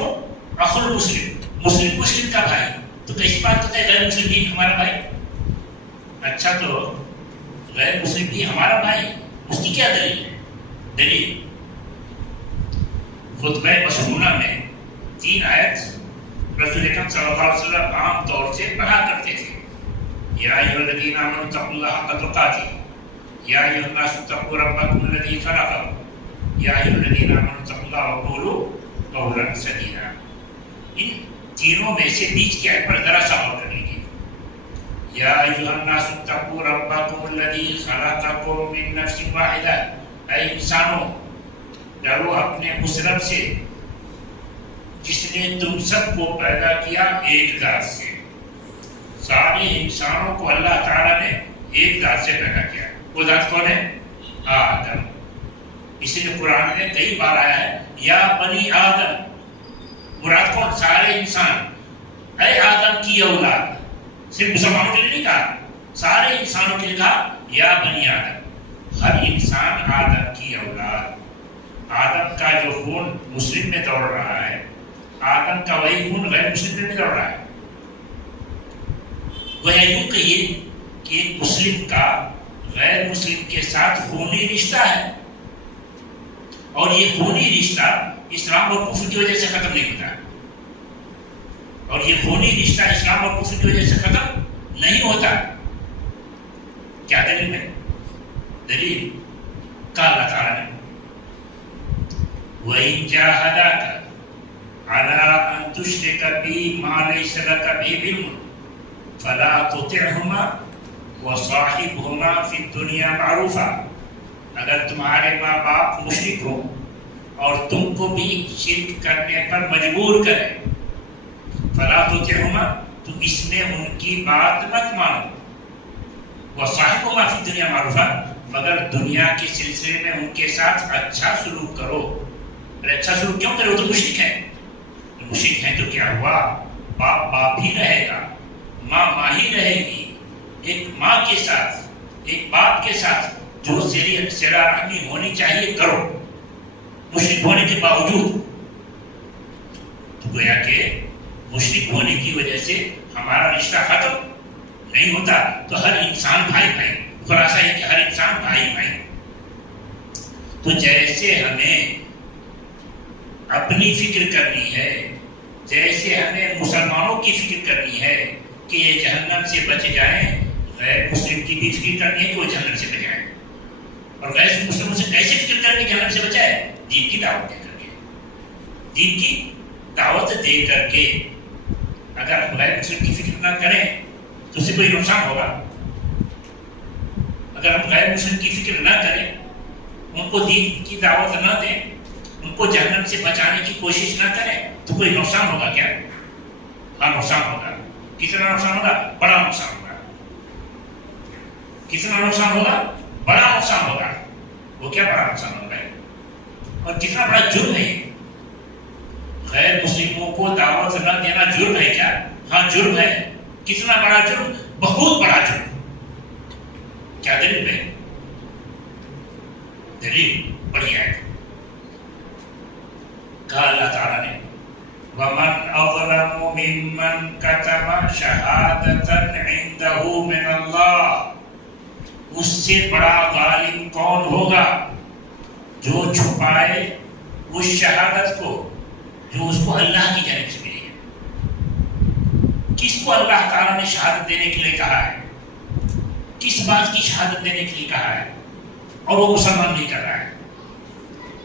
اخو المسلم، مسلم مسلم کا بھائی. تو کیسی بات کرتے ہیں غیر مسلم بھی ہمارا بھائی؟ اچھا، تو غیر مسلم بھی ہمارا بھائی، اس کی کیا دلیل ہے؟ دلیل خطبہ مسنونہ میں 3 آیت رسول اکرم صلی اللہ علیہ وسلم عام طور سے پڑھا کرتے تھے. یا ایھا الذین آمنوا اتقوا اللہ حق تقاتہ، یا ایھا الناس اتقوا ربکم الذی خلقکم، یا ایھا الذین آمنوا اتقوا اللہ وقولوا قولا سدیدا. ان تینوں میں سے بیچ کی آیت پر ذرا سا غور کر لیجیے. یا ایھا الناس اتقوا ربکم الذی خلقکم من نفس واحدہ، اے انسانوں ڈرو اپنے اس رب سے جس نے تم سب کو پیدا کیا ایک ذات سے. سارے انسانوں کو اللہ تعالیٰ نے ایک ذات سے پیدا کیا. وہ ذات کون ہے؟ آدم. اسی لیے قرآن میں کئی بار آیا ہے یا بنی آدم. مراد کون؟ سارے انسان. اے آدم کی اولاد. صرف مسلمانوں کے لیے نہیں کہا، سارے انسانوں کے لیے کہا یا بنی آدم. ہر انسان آدم کی اولاد. آدم کا جو خون مسلم میں دوڑ رہا ہے، آدم کا وہی خون غیر مسلم میں بھی دوڑ رہا ہے. گویا یوں کہیے کہ ایک مسلم کا غیر مسلم کے ساتھ خونی رشتہ ہے، اور یہ خونی رشتہ اسلام اور کفر کی وجہ سے ختم نہیں ہوتا. اور یہ خونی رشتہ اسلام اور کفر کی وجہ سے ختم نہیں ہوتا. کیا دلیل ہے؟ دلیل کہا اللہ تعالیٰ نے وَإِن جَاهَدَاكَ عَلَىٰ أَن تُشْرِكَ بِي مَا لَيْسَ لَكَ بِهِ عِلْمٌ فَلَا تُطِعْهُمَا وَصَاحِبْهُمَا فِي الدُّنْيَا مَعْرُوفًا. اگر تمہارے ماں باپ مشرک ہو اور تم کو بھی شرک کرنے پر مجبور کریں، فَلَا تُطِعْهُمَا، تو اس میں ان کی بات مت مانو. وَصَاحِبْهُمَا فِي الدُّنْيَا مَعْرُوفًا، مگر دنیا کے سلسلے میں ان کے ساتھ اچھا سلوک کرو. اچھا سلوک کیوں کرے؟ وہ تو مشرک ہے. مشرک ہیں تو کیا ہوا؟ باپ باپ ہی رہے گا، ماں ماں ہی رہے گی. ایک ماں کے ساتھ، ایک باپ کے ساتھ جو صلہ رحمی ہونی چاہیے کرو، مشرک ہونے کے باوجود. تو گویا کہ مشرک ہونے کی وجہ سے ہمارا رشتہ ختم نہیں ہوتا. تو ہر انسان بھائی بھائی، خلاصہ ہے کہ ہر انسان بھائی بھائی. تو جیسے ہمیں اپنی فکر کرنی ہے، جیسے ہمیں مسلمانوں کی فکر کرنی ہے کہ یہ جہنم سے بچ جائیں، غیر مسلم کی بھی فکر کرنی ہے کہ وہ جہنم سے بچائیں. اور غیر مسلموں سے کیسے فکر کریں کہ جہنم سے بچائے؟ دین کی دعوت دے کر کے. دین کی دعوت دے کر کے. اگر ہم غیر مسلم کی فکر نہ کریں تو اس سے کوئی نقصان ہوگا. اگر ہم غیر مسلم کی فکر نہ کریں، ان کو دین کی دعوت نہ دیں، ان کو جہنم سے بچانے کی کوشش نہ کریں، تو کوئی نقصان ہوگا کیا؟ ہاں نقصان ہوگا. کتنا نقصان ہوگا؟ بڑا نقصان ہوگا. کتنا نقصان ہوگا؟ بڑا نقصان ہوگا. وہ کیا بڑا نقصان ہوگا؟ اور کتنا بڑا جرم ہے. غیر مسلموں کو دعوت نہ دینا جرم ہے کیا؟ ہاں جرم ہے. کتنا بڑا جرم؟ بہت بڑا جرم. کیا دلیل ہے؟ دلیل بڑی ہے. کہا اللہ تعالیٰ نے وَمَنْ أَظْلَمُ مِمَّنْ كَتَمَ شَهَادَةً عِنْدَهُ مِنَ اللَّهِ. اس سے بڑا ظالم کون ہوگا جو چھپائے اس شہادت کو جو اس کو اللہ کی جانب سے ملی ہے. کس کو اللہ تعالیٰ نے شہادت دینے کے لیے کہا ہے؟ کس بات کی شہادت دینے کے لیے کہا ہے؟ اور وہ مسلمان نہیں کر رہا ہے.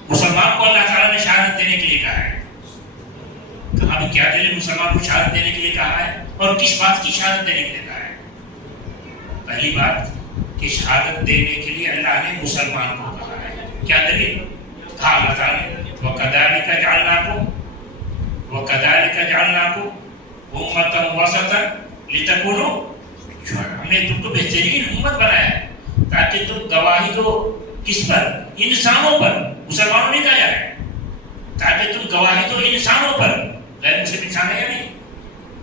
مسلمان کو اللہ تعالیٰ نے شہادت دینے کے لیے کہا ہے. کہاں بھی کیا دلیل مسلمان کو شہادت دینے کے لیے کہا ہے اور کس بات کی شہادت دینے کے لیے کہا ہے؟ پہلی بات کہ شہادت دینے کے لیے اللہ نے مسلمان کو کہا ہے. کیا دلیل؟ کہا اللہ تعالیٰ نے وَكَذَلِكَ جَعَلْنَاكُمْ أُمَّةً وَسَطًا لِتَكُونُوا شُهَدَاءَ. ہم نے تم کو بہترین امت بنایا ہے تاکہ تم گواہی دو. کس پر؟ انسانوں پر. مسلمانوں نے کہا جا رہا ہے تاکہ تم گواہی دو انسانوں پر. غیر مسلم انسان ہے یا نہیں؟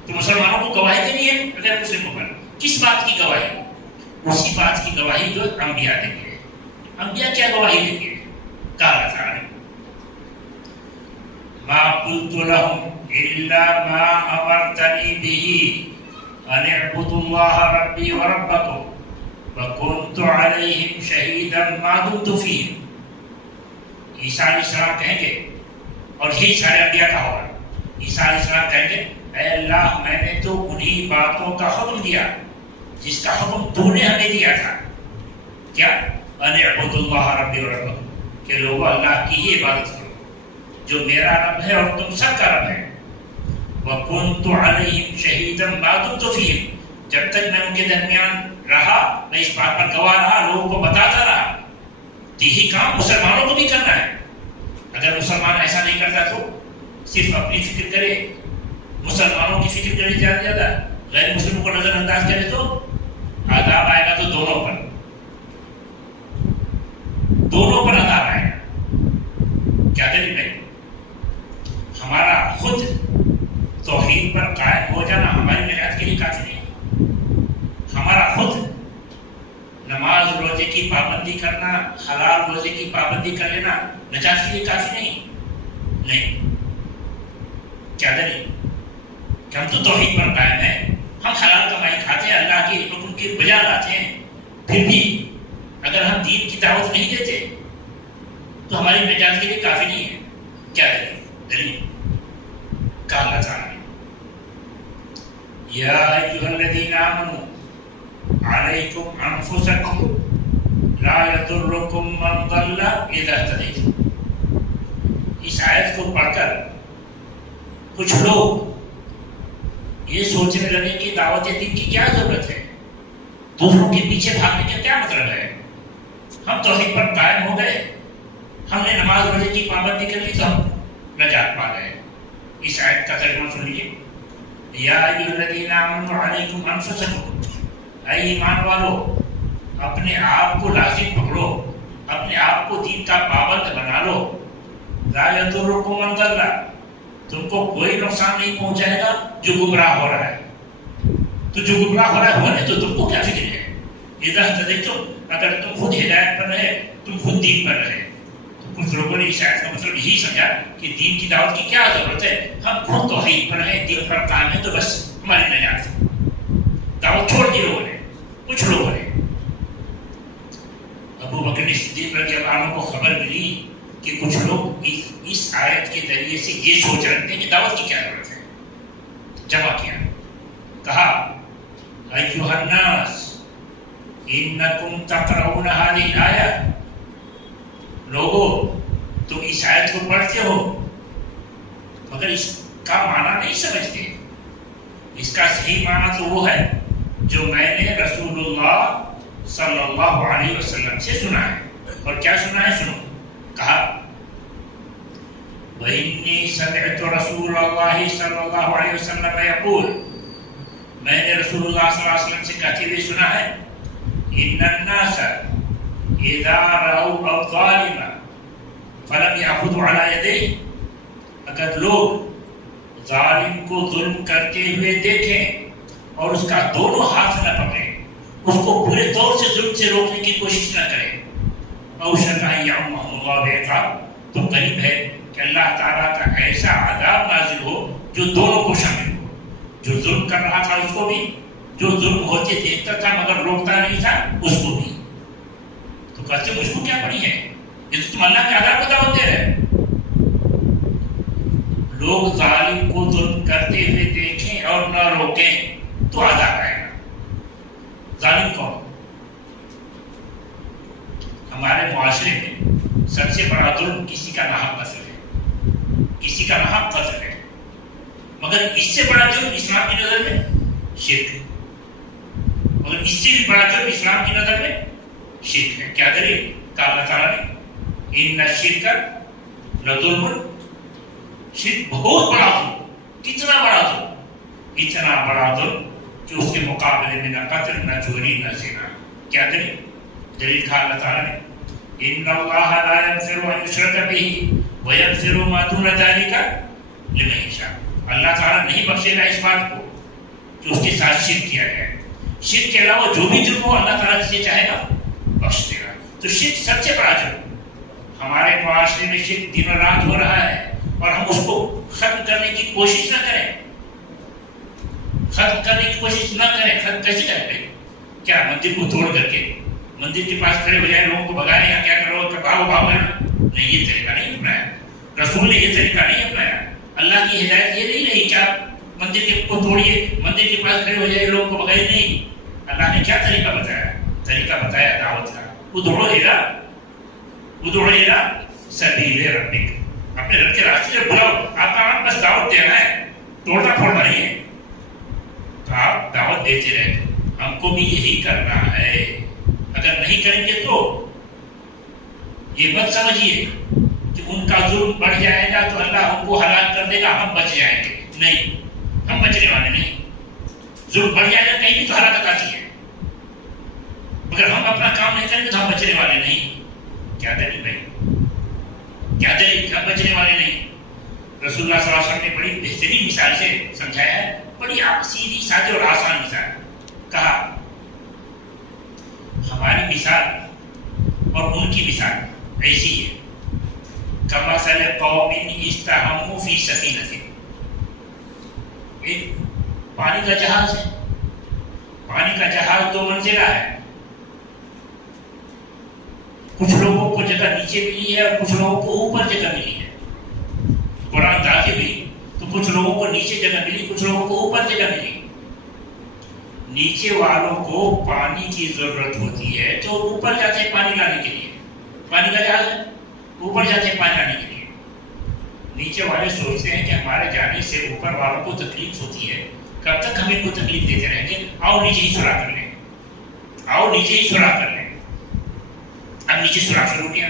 تو مسلمانوں کو گواہی دینی ہے غیر مسلموں پر. کس بات کی گواہی؟ اسی بات کی گواہی جو انبیاء دیں گے. انبیاء کیا گواہی دیں گے؟ کہا اللہ تعالیٰ نے ما قلت لهم الا ما امرتني به ان اعبدوا الله ربي وربكم وكنت عليهم شهيدا ما دمت فيهم. عیسیٰ علیہ السلام کہیں گے اور یہی سارے انبیاء کا ہوگا. عیسیٰ علیہ السلام کہیں گے اے اللہ میں نے تو انہی باتوں کا حکم دیا جس کا حکم تو نے ہمیں دیا تھا. کیا؟ ان اعبدوا الله ربي وربكم کہ لوگوں اللہ کی ہی عبادت کرو جو میرا رب ہے اور تم سب کا رب ہے. وَكُنْتُ عَلَيْهِمْ شَهِيدًا مَا دُمْتُ فِيهِمْ. جب تک میں ان کے درمیان رہا میں اس بات پر گواہ رہا, لوگوں کو بتاتا رہا. یہی کام مسلمانوں کو بھی کرنا ہے. اگر مسلمان ایسا نہیں کرتا تو صرف اپنی فکر کرے, مسلمانوں کی فکر کرے زیادہ, غیر مسلموں کو نظر انداز کرے تو عذاب آئے گا. تو دونوں پر عذاب آئے گا. کیا دلیل ہے؟ ہمارا خود توحید پر قائم ہو جانا ہماری نجات کے لیے کافی نہیں. ہمارا خود نماز روزے کی پابندی کرنا, حلال روزے کی پابندی کر لینا نجات کے لیے کافی نہیں. کیا دلیل؟ کہ ہم تو توحید پر قائم ہیں, ہم حلال کمائی کھاتے ہیں, اللہ کے حکم کی بجا لاتے ہیں, پھر بھی اگر ہم دین کی دعوت نہیں دیتے تو ہماری نجات کے لیے کافی نہیں ہے. کیا دلیل؟ کہا اللہ تعالیٰ نے یا ایھا الذین آمنوا علیکم انفسکم لا یضرکم من ضل اذا اہتدیتم. اس آیت کو پڑھ کر کچھ لوگ یہ سوچنے لگے کہ دعوت دین کی کیا ضرورت ہے, دوسروں کے پیچھے بھاگنے کا کیا مطلب ہے. ہم توحید پر قائم ہو گئے, ہم نے نماز روزے کی پابندی کر لی تو ہم نجات پا گئے. اس آیت کا ترجمہ سن لیجیے. یا ایھا الذین آمنوا علیکم انفسکم, اے ایمان والو اپنے آپ کو لازم پکڑو, اپنے آپ کو دین کا پابند بنا لو. لا یضرکم من ضل, تم کو کوئی نقصان نہیں پہنچائے گا جو گمراہ ہو رہا ہے. تو جو گمراہ ہو رہا ہے ہونے تو تم کو کیا فکر ہے. اذا اہتدیتم, اگر تم خود ہدایت پر رہے, تم خود دین پر رہے. کچھ لوگوں نے اس آیت کا مطلب یہی سمجھا کہ دین کی دعوت کی کیا ضرورت ہے, ہم خود توحید پر ہیں, دین پر قائم ہیں تو بس ہماری نجات ہے. دعوت چھوڑ دی لوگوں نے, کچھ لوگوں نے. ابو بکر صدیق رضی اللہ عنہ کو خبر ملی کہ کچھ لوگ اس آیت کے ذریعے سے یہ سوچ رکھتے ہیں کہ دعوت کی کیا ضرورت ہے. جمع کیا, کہا ایھا الناس انکم تقرؤون ھذہ الآیہ, لوگوں تم اس آیت کو پڑھتے ہو مگر اس کا معنی نہیں سمجھتے. اس کا صحیح معنی تو وہ ہے جو میں نے رسول اللہ صلی اللہ علیہ وسلم سے سنا ہے. اور کیا سنا ہے؟ سنو. کہا وَإِنِّي سَمِعْتُ رَسُولَ اللَّهِ صلی اللہ علیہ وسلم يقول, میں نے رسول اللہ صلی اللہ علیہ وسلم سے کہتے ہوئے سنا ہے إِنَّ النَّاسَ اذا رأوا الظالم فلم يأخذوا على يديه, اگر لوگ ظالم کو ظلم کرتے ہوئے دیکھیں اور اس کا دونوں ہاتھ نہ پکڑیں، اس کو پورے طور سے ظلم سے روکنے کی کوشش نہ کریں۔ تو قریب ہے کہ اللہ تعالیٰ کا ایسا عذاب نازل ہو جو دونوں کو شامل ہو، جو ظلم کر رہا تھا اس کو بھی، جو ظلم ہوتے دیکھتا تھا مگر روکتا نہیں تھا اس کو بھی۔ تو کہتے مجھ کو کیا پڑی ہے، یہ تو تم اللہ کے عذاب کو دعوت دے رہے۔ لوگ ظالم کو ظلم کرتے ہوئے دیکھیں اور نہ روکیں تو عذاب آئے گا۔ ظالم کون؟ ہمارے معاشرے میں سب سے بڑا ظلم کسی کا ناحق قتل ہے، کسی کا ناحق قتل ہے، مگر اس سے بڑا جرم اسلام کی نظر میں شرک ہے، مگر اس سے بھی بڑا جرم اسلام کی نظر میں شرک ہے۔ کیا دلیل؟ کہا اللہ تعالیٰ نے ان الشرک لظلم، شرک بہت بڑا ظلم۔ کتنا بڑا ظلم؟ اتنا بڑا ظلم کہ اس کے مقابلے میں نہ قتل، نہ چوری، نہ زنا۔ کیا دلیل؟ دلیل کہا اللہ تعالیٰ نے ان اللہ لا یغفر ان یشرک به ویغفر ما دون ذلک لمن یشاء۔ اللہ تعالیٰ نہیں بخشے گا اس بات کو کہ اس کے ساتھ شرک کیا گیا ہے۔ شرک کے علاوہ جو بھی جرم ہو اللہ تعالیٰ جسے چاہے گا بخش دے گا۔ تو شرک سب سے بڑا جرم۔ ہمارے معاشرے میں شرک دن اور رات ہو رہا ہے اور ہم اس کو ختم کرنے کی کوشش نہ کریں، ختم کرنے کی کوشش نہ کریں۔ ختم کیسے کریں؟ کیا مندر کو توڑ کر کے مندر کے پاس کھڑے ہو جائے، لوگوں کو بھگائے یا کیا کرو کہ بھاگو بھاگو؟ نہیں، یہ طریقہ نہیں اپنایا، رسول نے یہ طریقہ نہیں اپنایا۔ اللہ کی ہدایت یہ نہیں رہی کہ آپ مندر کو توڑیے، مندر کے پاس کھڑے ہو جائے، لوگوں کو بھگائے۔ نہیں، اللہ نے کیا طریقہ بتایا؟ طریقہ بتایا دعوت کا۔ ادعو الی سبیل ربک، اپنے رب کے راستے سے بلاؤ۔ آپ کا کام بس دعوت دینا ہے، توڑنا پھوڑنا نہیں ہے۔ تو آپ دعوت دیتے رہے، ہم کو بھی یہی کرنا ہے۔ اگر نہیں کریں گے تو یہ مت سمجھیے کہ ان کا ظلم بڑھ جائے گا تو اللہ ہم کو ہلاک کر دے گا، ہم بچ جائیں گے۔ نہیں، ہم بچنے والے نہیں۔ ظلم بڑھ جائے گا کہیں بھی تو ہلاکت آتی ہے، مگر ہم اپنا کام نہیں کریں گے تو ہم بچنے والے نہیں۔ کیا دلیل بھائی؟ کیا دلیل کہ ہم بچنے والے نہیں؟ رسول اللہ صلی اللہ علیہ وسلم نے بڑی بہترین مثال سے سمجھایا ہے، بڑی سیدھی سادی اور آسان مثال۔ کہا ہماری مثال اور ان کی مثال ایسی ہے کمثل قوم استحموا فی سفینۃ۔ ایک پانی کا جہاز ہے، پانی کا جہاز دو منزلہ ہے۔ کچھ لوگوں کو جگہ نیچے ملی ہے اور کچھ لوگوں کو اوپر جگہ ملی ہے۔ قرآن نازل ہوئی تو کچھ لوگوں کو نیچے جگہ ملی، کچھ لوگوں کو اوپر جگہ ملی۔ نیچے والوں کو پانی کی ضرورت ہوتی ہے تو اوپر جاتے ہیں پانی لانے کے لیے، پانی کا جہاز ہے، اوپر جاتے ہیں پانی لانے کے لیے۔ نیچے والے سوچتے ہیں کہ ہمارے جانے سے اوپر والوں کو تکلیف ہوتی ہے، کب تک ہم ان کو تکلیف دیتے رہیں گے، آؤ نیچے ہی سوراخ کر لیں، آؤ نیچے ہی سوراخ کر لیں۔ اب نیچے سوراخ شروع کیا،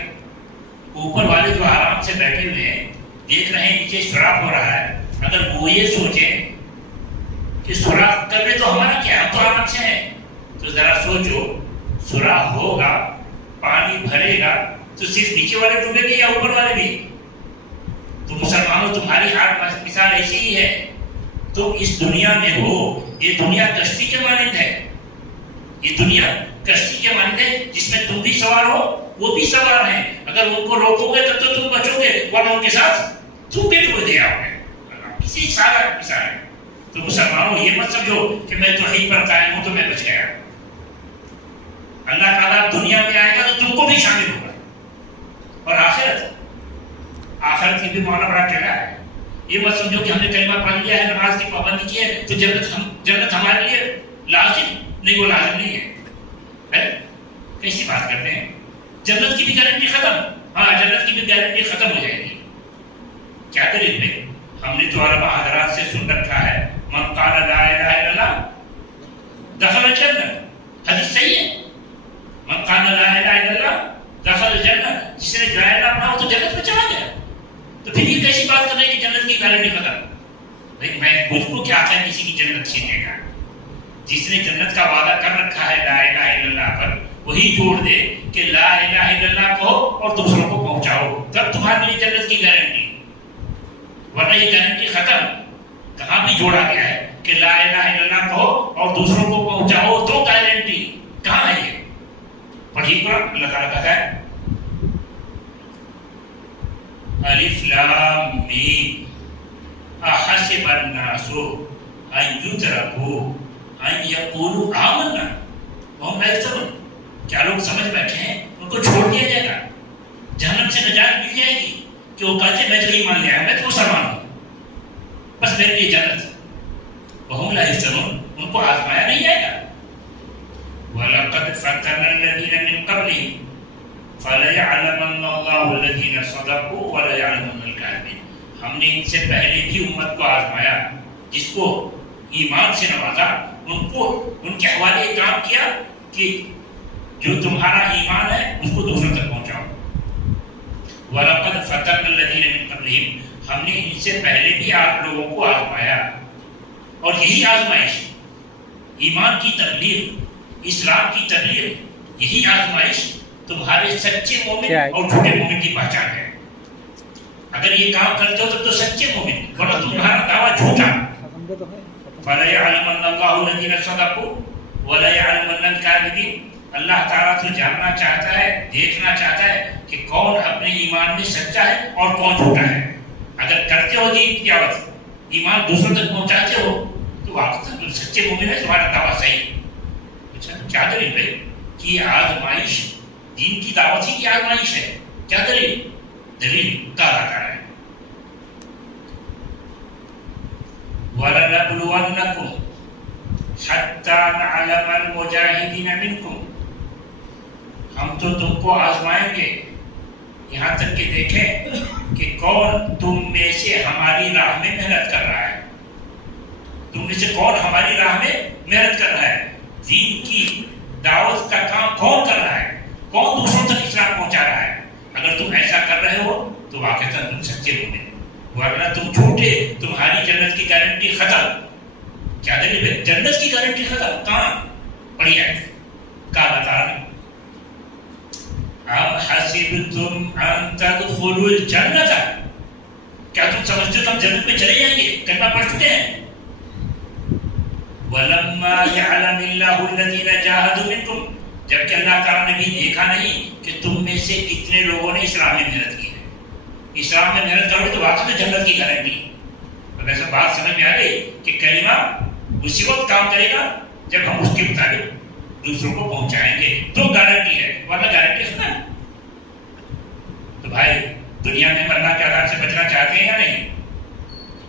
اوپر والے جو آرام سے بیٹھے ہوئے ہیں دیکھ رہے ہیں نیچے سوراخ ہو رہا ہے، اگر وہ یہ سوچیں کہ سوراخ کرنے تو ہمارا کیا، ہم تو آرام سے ہیں، تو ذرا سوچو سوراخ ہوگا، پانی بھرے گا تو صرف نیچے والے ڈوبیں گے یا اوپر والے بھی؟ تو مسلمانوں تمہاری ہر مثال ایسی ہی ہے، تم اس دنیا میں ہو، یہ دنیا کشتی کے مانند ہے، یہ دنیا کشتی کے مانند ہے جس میں تم بھی سوار ہو، وہ بھی سوار ہیں۔ اگر ان کو روکو گے تب تو تم بچو گے، ورنہ ان کے ساتھ تم بھی ڈوب دیا ہوگے۔ کسی سادہ مثال ہے۔ تو مسلمانوں یہ مت سمجھو کہ میں توحید پر قائم ہوں تو میں بچ گیا۔ اللہ تعالیٰ دنیا میں آئے گا تو تم کو بھی شامل ہوگا، اور آخرت کی بھی معاملہ بڑا ٹیڑھا ہے۔ یہ مت سمجھو کہ ہم نے کلمہ پڑھ لیا ہے، نماز کی پابندی کی ہے تو جنت ہمارے لیے لازم نہیں، وہ لازم نہیں ہے۔ کیسی بات کرتے ہیں؟ جنت کی بھی گارنٹی ختم، ہاں جنت کی بھی گارنٹی ختم ہو جائے گی۔ کیا دلیل ہے؟ ہم نے تو علماء حضرات سے سن رکھا ہے من قال لا الہ الا اللہ دخل الجنہ، حدیث صحیح ہے، من قال لا الہ الا اللہ دخل الجنہ، جس نے لا الہ پڑھا وہ تو جنت میں چلا گیا۔ تو پھر یہ کیسی بات کر رہے ہیں کہ جنت کی گارنٹی ختم؟ بھائی میں مجھ کو کیا ہے کسی کی جنت چھیننے کا؟ جس نے جنت کا وعدہ کر رکھا ہے لا الہ الا اللہ پر، وہی جوڑ دے کہ لا الہ الا اللہ کہو اور دوسروں کو پہنچاؤ، تب تمہارے لیے جنت کی گارنٹی، ورنہ یہ گارنٹی ختم۔ کہاں بھی جوڑا گیا ہے کہ لا الہ الا اللہ کہو اور دوسروں کو پہنچاؤ تو گارنٹی؟ کہاں ہے یہ؟ پڑھیے قرآن. اللہ تعالیٰ کہتا ہے الف لام میم احسب الناس ان یترکوا ان یقولوا آمنا وهم لا یفتنون. کیا لوگ سمجھ بیٹھے ہیں ان کو چھوڑ دیا جائے گا، جہنم سے نجات مل جائے گی کہ وہ کہتے میں تو ایمان لے آیا، میں تو مسلمان ہوں، بس میرے لیے جنت. وهم لا یفتنون، ان کو آزمایا نہیں جائے گا. وَلَقَدْ فَتَنَ الَّذِينَ مِن قَبْلِهِمْ فَلَيَعْلَمَنَّ اللَّهُ الَّذِينَ صَدَقُوا وَلَيَعْلَمَنَّ الْكَاذِبِينَ. ہم نے ان سے پہلے بھی امت کو آزمایا، جس کو ایمان سے نوازا، ان کو ان کے حوالے کام کیا کہ جو تمہارا ایمان ہے اس کو دوسروں تک پہنچاؤ. وَلَقَدْ فَتَنَ الَّذِينَ مِن قَبْلِهِمْ، ہم نے ان سے پہلے بھی آپ لوگوں کو آزمایا. اور یہی آزمائش، ایمان کی تبلیغ، اسلام کی تبلیغ، یہی آزمائش تمہارے سچے مومن اور جھوٹے مومن کی پہچان ہے. اگر یہ کام کرتے ہو تو سچے مومن، ورنہ تمہارا دعویٰ جھوٹا. فَلَيَعْلَمَنَّ اللَّهُ الَّذِينَ صَدَقُوا وَلَيَعْلَمَنَّ الْكَاذِبِينَ. اللہ تعالیٰ تو جاننا چاہتا ہے، دیکھنا چاہتا ہے کہ کون اپنے ایمان میں سچا ہے اور کون جھوٹا ہے. اگر کرتے ہو دین کی دعوت، ایمان دوسروں تک پہنچاتے ہو تو واقعی تم سچے مومن ہے، تمہارا دعویٰ صحیح. اچھا کیا دلیل بھائی کہ یہ آزمائش دین کی دعوت ہی کی آزمائش ہے؟ کیا دلیل؟ دلیل کہا ہے وَلَنَبْلُوَنَّكُمْ حَتَّى نَعْلَمَ الْمُجَاهِدِينَ مِنْكُمْ. ہم تو تم کو آزمائیں گے یہاں تک کہ دیکھیں کہ کون تم میں سے ہماری راہ میں محنت کر رہا ہے. تم میں سے کون ہماری راہ میں محنت کر رہا ہے، دین کی دعوت کا کام کون کر رہا ہے، کون دوسروں تک اسلام پہنچا رہا ہے. اگر تم ایسا کر رہے ہو تو واقعی تم سچے مومن، ورنہ تم جھوٹے. تمہاری جنت کی گارنٹی ختم. کیا دلیل ہے؟ جنت کی گارنٹی ختم. کہاں پڑھی ہے؟ کہا بتا رہا ام حسبتم ان تدخلوا الجنت. کیا تم سمجھتے ہو ہم جنت میں چلے جائیں گے؟ کلمہ پڑھ چکے ہیں. وَلَمَّا يَعْلَمِ اللَّهُ الَّذِينَ جَاهَدُوا مِنكُمْ. جبکہ اللہ تعالیٰ نے بھی دیکھا نہیں کہ تم میں سے کتنے لوگوں نے اسلام میں محنت کی ہے. اسلام میں محنت کرو تو واقعی میں جنت کی گارنٹی. اب ایسا بات سمجھ میں آ گئی کہ کلمہ اسی وقت کام کرے گا جب ہم اس کے مطابق دوسروں کو پہنچائیں گے تو گارنٹی ہے، ورنہ گارنٹی ختم. تو بھائی دنیا میں اللہ کے عذاب سے بچنا چاہتے ہیں یا نہیں؟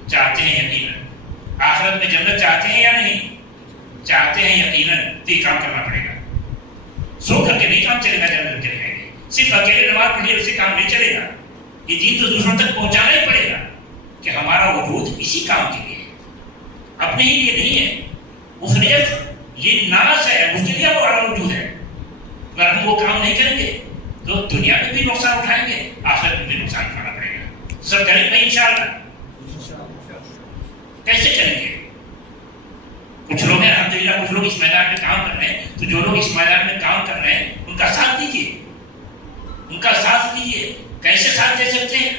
چاہتے ہیں یقیناً. آخرت میں جنت چاہتے ہیں یا نہیں؟ چاہتے ہیں یقیناً. تو یہ کام کرنا پڑے گا. سو کر کے نہیں کام چلے گا جنت چلے جائیں گے. صرف اکیلے نماز پڑھیے اس سے کام نہیں چلے گا. یہ دین تو دوسروں تک پہنچانا ہی پڑے گا کہ ہمارا وجود اسی کام کے لیے ہے، اپنے ہی لیے نہیں ہے. مختلف یہ ناس ہے، اس کے لیے ہمارا وجود ہے. اگر ہم وہ کام نہیں کریں گے تو دنیا میں بھی نقصان اٹھائیں گے، آخرت میں بھی نقصان اٹھانا پڑے گا. سب کریں گے انشاءاللہ. کیسے کریں گے؟ کچھ لوگ ہیں الحمدللہ، کچھ لوگ اس میدان میں کام کر رہے ہیں. تو جو لوگ اس میدان میں کام کر رہے ہیں ان کا ساتھ دیجیے، ان کا ساتھ دیجیے. کیسے ساتھ دے سکتے ہیں؟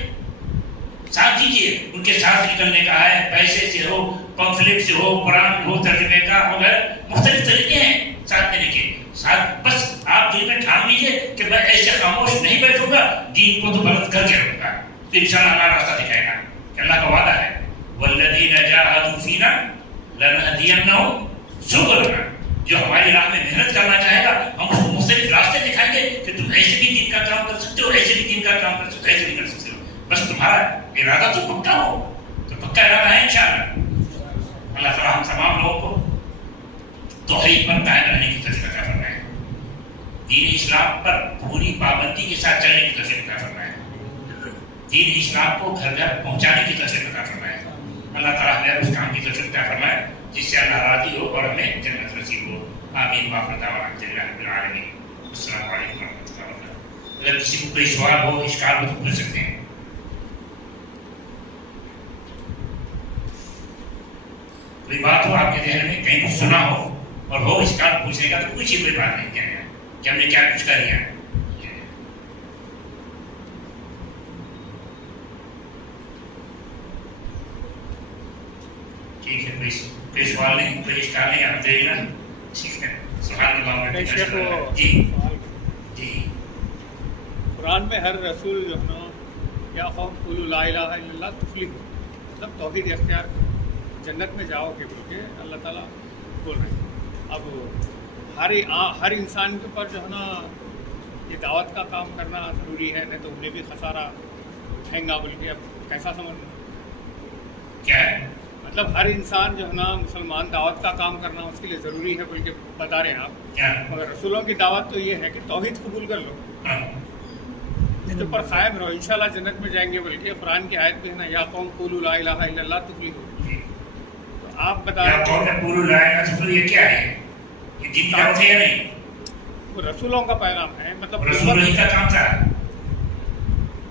ساتھ دیجیے. ان کے ساتھ نکلنے کا ہے، پیسے سے ہو، پمفلٹ سے ہو، قرآن ہو، ترجمے کا وغیرہ مختلف طریقے ہیں ساتھ دینے کے. ساتھ بس آپ دل میں ٹھان لیجیے کہ میں ایسے خاموش نہیں بیٹھوں گا، دین کو تو بلند کر کے رہوں گا. تو انشاءاللہ ہمارا راستہ دکھائے گا کہ اللہ کا وعدہ ہے والذین جاہدوا فینا لنہدینہم سبلنا. جو ہماری راہ میں محنت کرنا چاہے گا ہم اس کو مختلف راستے دکھائیں گے کہ تم ایسے بھی دین کا کام کر سکتے ہو، ایسے بھی دین کا کام کر سکتے ہو، ایسے بھی کر سکتے ہو. بس تمہارا ارادہ تو پکا ہو. تو پکا ارادہ ہے انشاءاللہ. اللہ تعالیٰ ہم تمام لوگوں کو توحید پر قائم رہنے کی توفیق عطا فرمائے، دین اسلام پر پوری پابندی کے ساتھ چلنے کی توفیق عطا فرمائے، دین اسلام کو گھر گھر پہنچانے کی توفیق عطا فرمائے. اللہ تعالیٰ ہمیں اس کام کی توفیق عطا فرمائے جس سے اللہ راضی ہو اور ہمیں جنت نصیب ہو. آمین. وآخر دعوانا الحمدللہ رب العالمین. السلام علیکم ورحمۃ اللہ وبرکاتہ. اگر کسی کو کوئی سوال ہو، اشکال ہو تو پوچھ سکتے ہیں. کوئی بات ہو آپ کے ذہن میں، کہیں کچھ سنا ہو اور ہو اشکال پوچھنے کا تو پوچھیے. کوئی بات نہیں کیا کہ ہم نے کیا کچھ کر دیا. کوئی سوال نہیں، کوئی اشکال نہیں، آپ دے نا، ٹھیک ہے، سبحان اللہ۔ جی جی، قرآن میں ہر رسول جو ہے نا یا قوم قولوا لا الہ الا اللہ تفلحوا، مطلب توحید اختیار کرو جنت میں جاؤ گے بول کے اللہ تعالیٰ بول رہے ہیں۔ اب ہر انسان کے اوپر جو ہے نا یہ دعوت کا کام کرنا ضروری ہے، نہیں تو انہیں بھی خسارہ اٹھائیں گا بول کے اب کیسا سمجھنا کیا ہے؟ مطلب ہر انسان جو ہے نا مسلمان دعوت کا کام کرنا اس کے لیے ضروری ہے بول کے بتا رہے ہیں آپ، کیا؟ مگر رسولوں کی دعوت تو یہ ہے کہ توحید قبول کر لو، ہاں، اس کے اوپر قائم رہو، انشاءاللہ جنت میں جائیں گے بول کے قرآن کی آیت بھی ہے نا، یا قوم قولوا لا الہ الا اللہ تفلحوا۔ جی، تو آپ بتا یا رہے قوم قولوا لا الہ الا اللہ، یہ کیا ہے؟ یہ دین کا ہے یا نہیں؟ وہ رسولوں کا پیغام ہے، مطلب رسول ہی کا کام تھا۔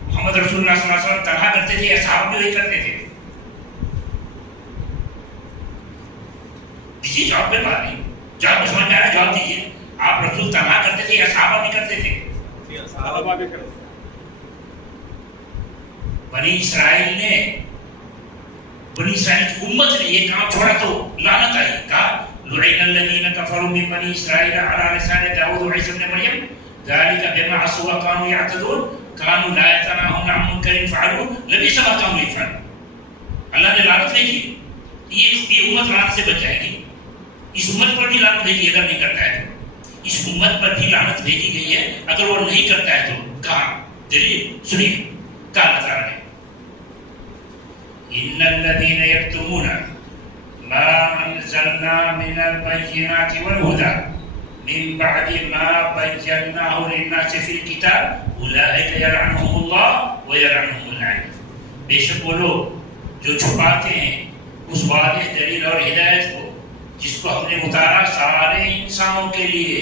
محمد رسول اللہ صلی اللہ علیہ وسلم تنہا کرتے تھے، اصحاب بھی وہی کرتے تھے۔ دیجیے جواب میں بات نہیں، جواب میں سمجھ میں آ رہا ہے، جواب دیجیے۔ آپ رسول تنہا کرتے تھے یا صحابہ بھی کرتے تھے؟ صحابہ بھی کرتے تھے۔ بنی اسرائیل کی امت نے یہ کام چھوڑا تو لعنت آئی، کہا لعن الذین کفروا من بنی اسرائیل علی لسان داؤد وعیسی ابن مریم ذلک بما عصوا وکانوا یعتدون کانوا لا یتناہون عن منکر فعلوہ لبئس ما کانوا یفعلون۔ اللہ نے لعنت بھیجی، یہ امت لعنت سے بچ جائے گی۔ اس امت پر بھی لعنت بھیجی اگر نہیں کرتا ہے تو، اس امت پر بھی لعنت بھیجی گئی ہے اگر وہ نہیں کرتا ہے تو۔ کہا دلیل سنیے، کہا اللہ تعالیٰ نے ان الذين يكتمون ما انزلنا من البينات والهدى من بعد ما بيناه للناس في الكتاب اولئك يلعنهم الله ويلعنهم اللعين۔ بے شک وہ لوگ جو چھپاتے ہیں اس واضح دلیل اور ہدایت کو جس کو ہم نے اتارا سارے انسانوں کے لیے،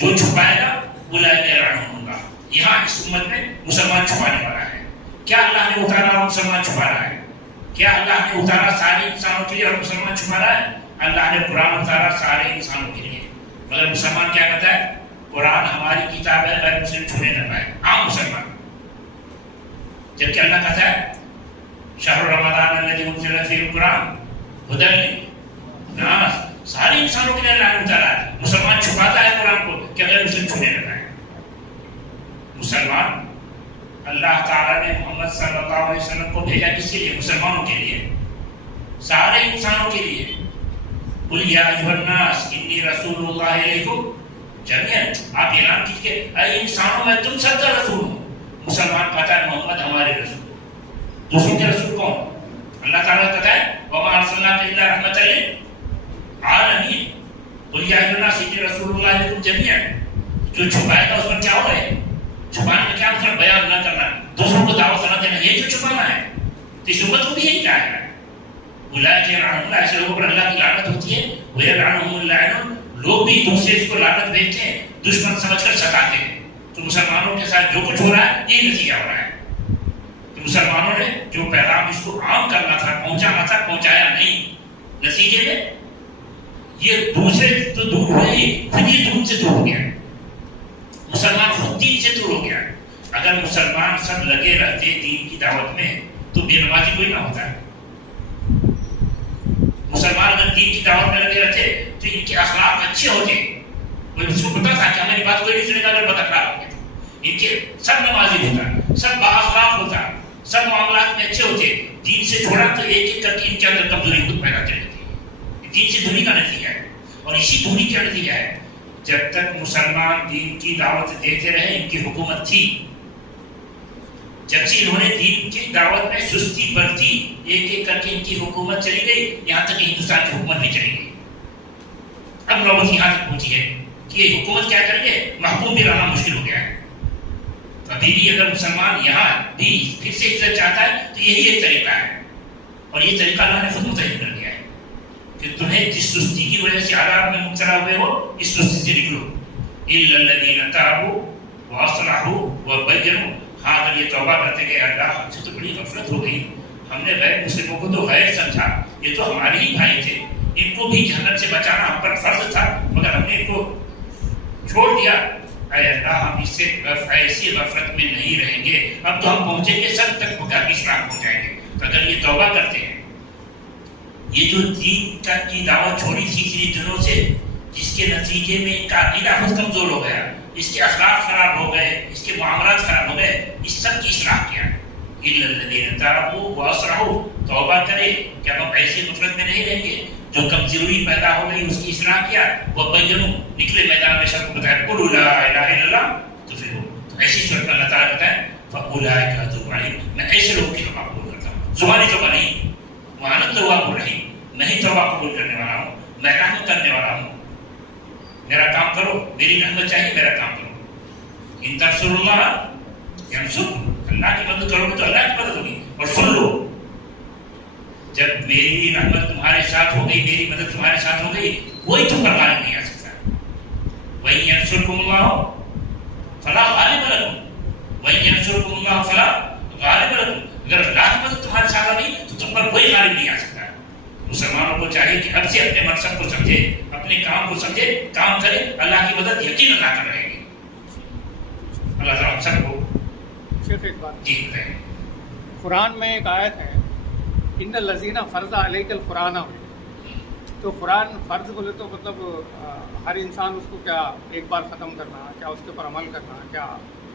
جو چھپائے گا اولئک يلعنهم الله۔ یہاں اس امت میں مسلمان چھپانے والا ہے۔ کیا اللہ نے اتارا اور مسلمان چھپا رہا ہے؟ کیا اللہ نے اتارا سارے انسانوں کے لیے اور مسلمان چھپا رہا ہے؟ اللہ نے قرآن اتارا سارے انسانوں کے لیے، مگر مسلمان کیا کہتا ہے؟ قرآن ہماری کتاب ہے، غیر مسلم چھونے نہ پائے، عام مسلمان۔ جبکہ اللہ کہتا ہے شہر رمضان الذی انزل فیہ القرآن ہدی للناس، سارے انسانوں کے لیے اللہ نے اتارا ہے۔ مسلمان چھپاتا ہے قرآن کو کہ غیر مسلم چھونے نہ پائے۔ مسلمان، اللہ تعالیٰ نے محمد صلی اللہ علیہ وسلم کو بھیجا کس کے لیے؟ مسلمانوں کے لیے، سارے انسانوں کے لیے۔ قل یا ایھا الناس انی رسول اللہ الیکم جمیعا، آپ اعلان کیجیے اے انسانوں میں تم سب کا رسول ہوں۔ مسلمان کہتا ہے محمد ہمارے رسول۔ دوسروں کے رسول کون؟ اللہ تعالیٰ کہتا ہے وما ارسلناک الا رحمۃ للعالمین۔ قل یا ایھا الناس انی رسول اللہ الیکم جمیعا، جو چھپائے گا اس پر کیا ہو رہا ہے؟ چھپانے کا کیا مطلب؟ بیان نہ کرنا، دوسروں کو دعوت نہ دینا، یہ جو چھپانا ہے۔ تو اس امت کو بھی یہی کہا ہے اولئک یلعنہم اللہ، ایسے لوگوں پر اللہ کی لعنت ہوتی ہے، ویلعنہم اللاعنون، لوگ بھی دوسرے اس کو لعنت بھیجتے ہیں، دشمن سمجھ کر ستاتے ہیں۔ تو مسلمانوں کے ساتھ جو کچھ ہو رہا ہے یہی نتیجہ ہو رہا ہے کہ مسلمانوں نے جو پیغام اس کو عام کرنا تھا، پہنچانا تھا، پہنچایا نہیں۔ نتیجے میں یہ دوسرے تو دور ہوئے ہی، خود یہ دین سے دور ہو گیا، مسلمان خود دین سے دور ہو گیا۔ اگر مسلمان سب لگے رہتے دین کی دعوت میں تو بے نمازی کوئی نہ ہوتا ہے۔ مسلمان اگر دین کی دعوت میں لگے رہتے تو ان کے اخلاق اچھے ہوتے، کوئی اس کو پتا تھا کہ ہماری بات کوئی نہیں سنے گا اگر بد اخلاق ہوتے، ان کے سب نمازی ہوتا، سب بااخلاق ہوتا، سب معاملات میں اچھے ہوتے۔ دین سے چھوڑا تو ایک ایک کر کے ان کے اندر کمزوری خود پیدا کر لیتی ہے۔ دین سے دوری کا نتیجہ ہے، اور اسی دوری کا نتیجہ ہے جب تک مسلمان دین کی دعوت دیتے رہے ان کی حکومت تھی۔ جب سے انہوں نے دین کی دعوت میں سستی برتی، ایک ایک کر کے ان کی حکومت چلی گئی، یہاں تک کہ ہندوستان کی حکومت بھی چلی گئی۔ اب نوبت یہاں تک پہنچی ہے کہ یہ حکومت کیا کریں گے، محکوم بھی رہنا مشکل ہو گیا ہے۔ ابھی بھی اگر مسلمان یہاں بھی پھر سے عزت چاہتا ہے تو یہی ایک طریقہ ہے، اور یہ طریقہ اللہ نے خود متعین کر دیا ہے کہ تمہیں جس سستی کی وجہ سے عذاب میں مبتلا ہوئے ہو اس سستی سے نکلو۔ الا الذین تابوا واصلحوا وبینوا، ہاں اگر یہ توبہ کرتے کہ اللہ ہم سے تو بڑی غفلت ہو گئی، ہم نے غیر مسلموں کو تو غیر سمجھا، یہ تو ہمارے ہی بھائی تھے، ان کو بھی جہنم سے بچانا ہم پر فرض تھا، مگر ہم نے ان کو چھوڑ دیا۔ اے اللہ ہم اس سے ایسی غفلت میں نہیں رہیں گے، اب تو ہم پہنچیں گے سب تک گھر کی اسلام ہو جائیں گے۔ تو اگر یہ توبہ کرتے ہیں یہ جو دین کی دعوت چھوڑی تھی اتنے دنوں سے، جس کے نتیجے میں ان کا عقیدہ خود کمزور ہو گیا، اس کے اخلاق خراب ہو گئے، اس کے معاملات خراب ہو گئے، اس سب کی اصلاح کیا؟ الا الذین تابوا واصلحوا، توبہ کرے کہ اب ہم ایسی غفلت میں نہیں رہیں گے، جو کمزوری پیدا ہو گئی اس کی اصلاح کیا، وبینوا، نکلے میدان میں سب کو بتایا قل لا الہ الا اللہ تفلحوا. تو ایسی صورت میں اللہ تعالیٰ بتائیں فاولئک اتوب علیہم، میں ایسے لوگوں کی توبہ قبول کرتا ہوں. زبانی توبہ نہیں، وأنا التواب الرحیم، میں ہی توبہ قبول کرنے والا ہوں، میں رحم کرنے والا ہوں. میرا کام کرو، میری رحمت چاہیے، میرا کام کرو. ان تنصروا اللہ ینصرکم، اللہ کی مدد کرو گے تو اللہ کی مدد ہوگی. اور سن لو، جب میری رحمت تمہارے ساتھ ہو گئی، میری مدد تمہارے ساتھ ہو گئی، کوئی تم پر غالب نہیں آ سکتا. وَإِن يَنصُرْكُمُ اللَّهُ فَلَا غَالِبَ لَكُمْ وَإِن يَنصُرْكُمُ اللَّهُ فَلَا غَالِبَ لَكُمْ. اگر اللہ کی مدد تمہارے ساتھ آ گئی تو تم پر کوئی غالب نہیں آ سکتا. مسلمانوں کو چاہیے کہ اب سے اپنے مقصد کو سمجھے، اپنے کام کو سمجھے، کام کرے، اللہ کی مدد یقین اللہ کر رہے گی. اللہ تعالیٰ ہم سب کو شیخ ایک بات، جی بتائیں. قرآن میں ایک آیت ہے ان الذین فرض علیک القرآن، تو قرآن فرض بولے تو مطلب ہر انسان اس کو کیا ایک بار ختم کرنا، کیا اس کے اوپر عمل کرنا، کیا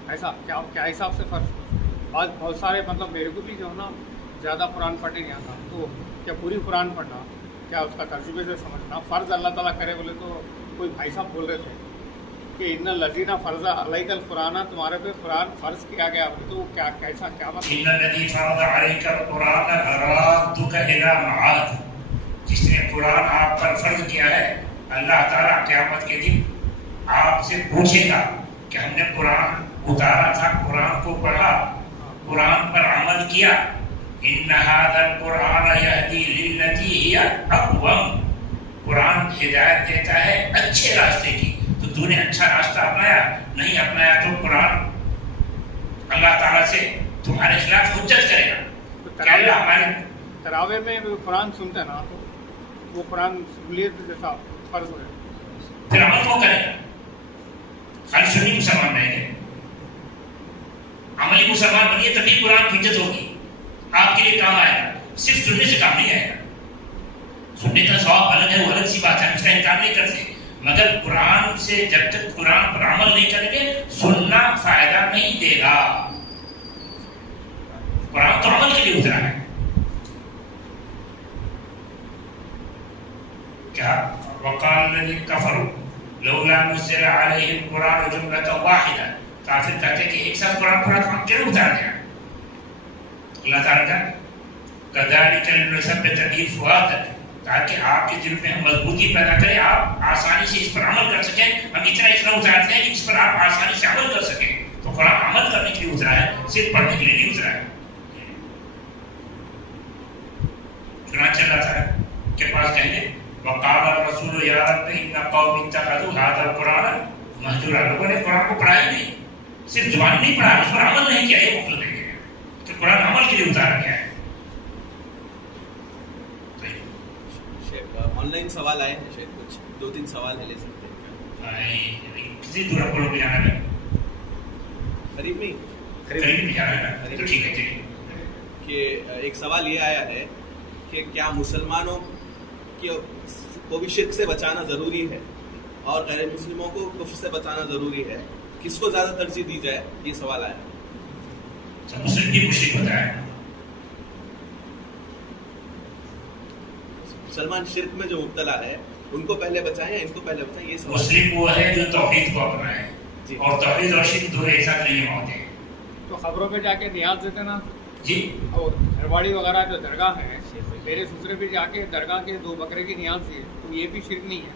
ایسا کیا حساب سے فرض؟ آج بہت سارے مطلب میرے کو بھی جو ہے نا زیادہ قرآن پڑھنے نہیں آتا، تو کیا پوری قرآن پڑھنا، کیا اس کا ترجمے سے سمجھنا فرض اللہ تعالیٰ کرے بولے تو کوئی بھائی صاحب بول رہے تھے کہ ان الذین فرض علیک القرآن، تمہارے پہ قرآن فرض کیا گیا بولے تو کیا کیسا کیا مطلب؟ ان الذی فرض علیک القرآن لرادک الی معاد، جس نے قرآن آپ پر فرض کیا ہے، اللہ تعالیٰ قیامت کے دن آپ سے پوچھے گا کہ ہم نے قرآن اتارا تھا، قرآن کو پڑھا، قرآن پر عمل کیا. ان ھذا القرآن یہدی للتی ہی اقوم، قرآن ہدایت دیتا ہے اچھے راستے کی. تو تو نے اچھا راستہ اپنایا؟ نہیں اپنایا تو قرآن اللہ تعالیٰ سے تمہارے خلاف حجت کرے گا کہ اللہ ہمارے تراویح میں قرآن سنتے ہیں نا تو وہ قرآن سہولیت جیسا فرض ہو جائے، پھر عمل کو کرے گا. خالی سنی مسلمان نہیں ہے، عملی مسلمان بنیے تبھی قرآن حجت ہوگی، آپ کے لیے کام آئے گا. صرف سننے سے کام نہیں آئے گا. سننے کا ثواب الگ ہے، وہ الگ سی بات ہے، اس کا انکار نہیں کرتے، مگر قرآن سے جب تک قرآن پر عمل نہیں کریں گے سننا فائدہ نہیں دے گا. قرآن تو عمل کے لیے اترا ہے. کیا وقال الذین کفروا لولا نزل علیہ القرآن جملۃ واحدہ، کافر کہتے ہیں کہ ایک ساتھ قرآن پڑھا تو ہم کیوں اتار دیا؟ اللہ تعالیٰ کا کذالک لنثبت به فؤادک، تاکہ آپ کے دل میں ہم مضبوطی پیدا کریں، آپ آسانی سے اس پر عمل کر سکیں. ہم اتنا اتارتے ہیں کہ اس پر آپ آسانی سے عمل کر سکیں. تو قرآن عمل کرنے کے لیے اترا ہے، صرف پڑھنے کے لیے نہیں اترا ہے. چنانچہ اللہ تعالیٰ کے پاس کہیں گے وقال الرسول یا رب ان قوم اتخذوا هذا القرآن مہجورا، لوگوں نے قرآن کو پڑھا ہی نہیں، صرف زبان نہیں پڑھا، اس پر عمل نہیں کیا. یہ مطلب ہے کہ قرآن عمل کے لیے اتارا گیا ہے. آن لائن سوال آئے ہیں شاید کچھ 2-3 سوال ہے، لے سکتے ہیں. کسی دورہ پڑھو بھی جانا ہے، قریب میں قریب بھی جانا ہے تو ٹھیک ہے. کہ ایک سوال یہ آیا ہے کہ کیا مسلمانوں کو بھی شرک سے بچانا ضروری ہے اور غیر مسلموں کو کفر سے بچانا ضروری ہے، کس کو زیادہ ترجیح دی جائے؟ یہ سوال آیا. مسلم کی مشرک ہوتا ہے. مسلمان شرک میں جو مبتلا ہے ان کو پہلے بچائیں یا ان کو پہلے بچائیں؟ یہ سوال. مسلم وہ ہے جو توحید کو اپنائے اور توحید اور شرک دونوں ایک ساتھ نہیں ہوتے. تو خبروں پہ جا کے نیاز دیتے نا جی، اور ہرواڑی وغیرہ جو درگاہ ہیں، میرے سسرے بھی جا کے درگاہ کے 2 بکرے کی نیاز دی، تو یہ بھی شرک نہیں ہے.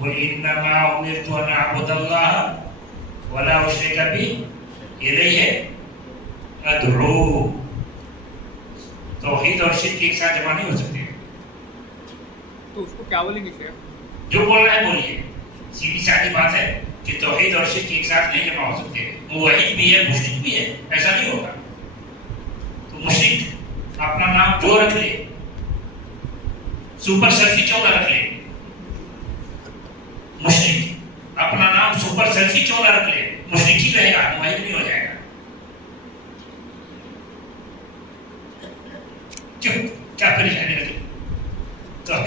قل انما امرت ان اعبد اللہ ولا اشرک به الیہ ادعو. توحید اور شرک ایک ساتھ جمع نہیں ہو سکتے. تو اس کو کیا بولیں گے شیخ؟ جو بول رہا ہے بولیے، سیدھی سادی بات ہے کہ توحید اور شرک ایک ساتھ نہیں جمع ہو سکتے. موحد بھی ہے، مشرک بھی ہے، ایسا نہیں ہوگا. تو مشرک اپنا نام جو رکھ لے، سپر سیلفی کیوں نہ رکھ لے، مشرک اپنا نام سپر سیلفی کیوں نہ رکھ لے، مشرک ہی رہے گا، موحد نہیں ہو جائے گا. کیوں؟ کیا پریشانی رکھے؟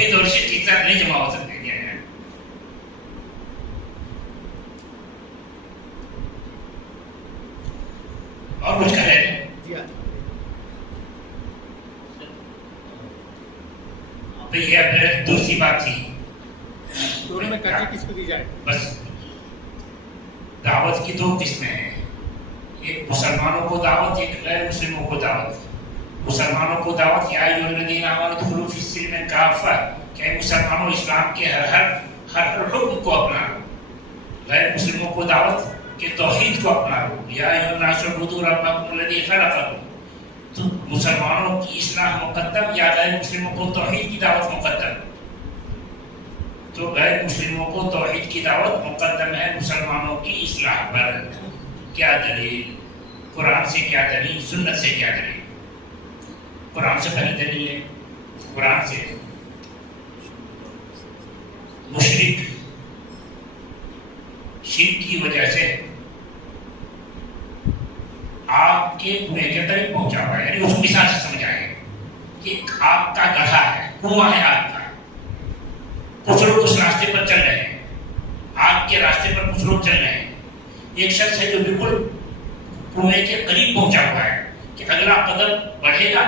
توحید اور شرک ایک ساتھ نہیں جمع ہو سکتے. اور کچھ کہہ رہے ہیں؟ یہ اب دوسری بات تھی. دونوں میں ترجیح کس کو دی جائے؟ بس دعوت کی دو قسمیں ہیں، ایک مسلمانوں کو دعوت، ایک غیر مسلموں کو دعوت. مسلمانوں کو دعوت یا ایھا الذین آمنوا ادخلوا فی السلم کافہ، کہ مسلمانوں اسلام کے ہر حکم کو اپنا لو. غیر مسلموں کو دعوت کہ توحید کو اپنا لو، یا ایھا الناس اعبدوا ربکم الذی خلقکم. تو مسلمانوں کی اصلاح مقدم یا غیر مسلموں کو توحید کی دعوت مقدم؟ تو غیر مسلموں کو توحید کی دعوت مقدم ہے مسلمانوں کی اصلاح پر. کیا دلیل؟ قرآن سے کیا دلیل؟ سنت سے کیا دلیل؟ قرآن سے پہلے دلیل ہے. قرآن سے مشرک شرک کی وجہ سے آگ کے کنویں کے قریب پہنچا ہوا ہے. یعنی اس کو مثال سے سمجھائے کہ آگ کا گڑھا ہے، کنواں ہے آگ کا. کچھ لوگ اس راستے پر چل رہے ہیں، آگ کے راستے پر کچھ لوگ چل رہے ہیں. ایک شخص ہے جو بالکل کنویں کے قریب پہنچا ہوا ہے کہ اگلا قدم بڑھے گا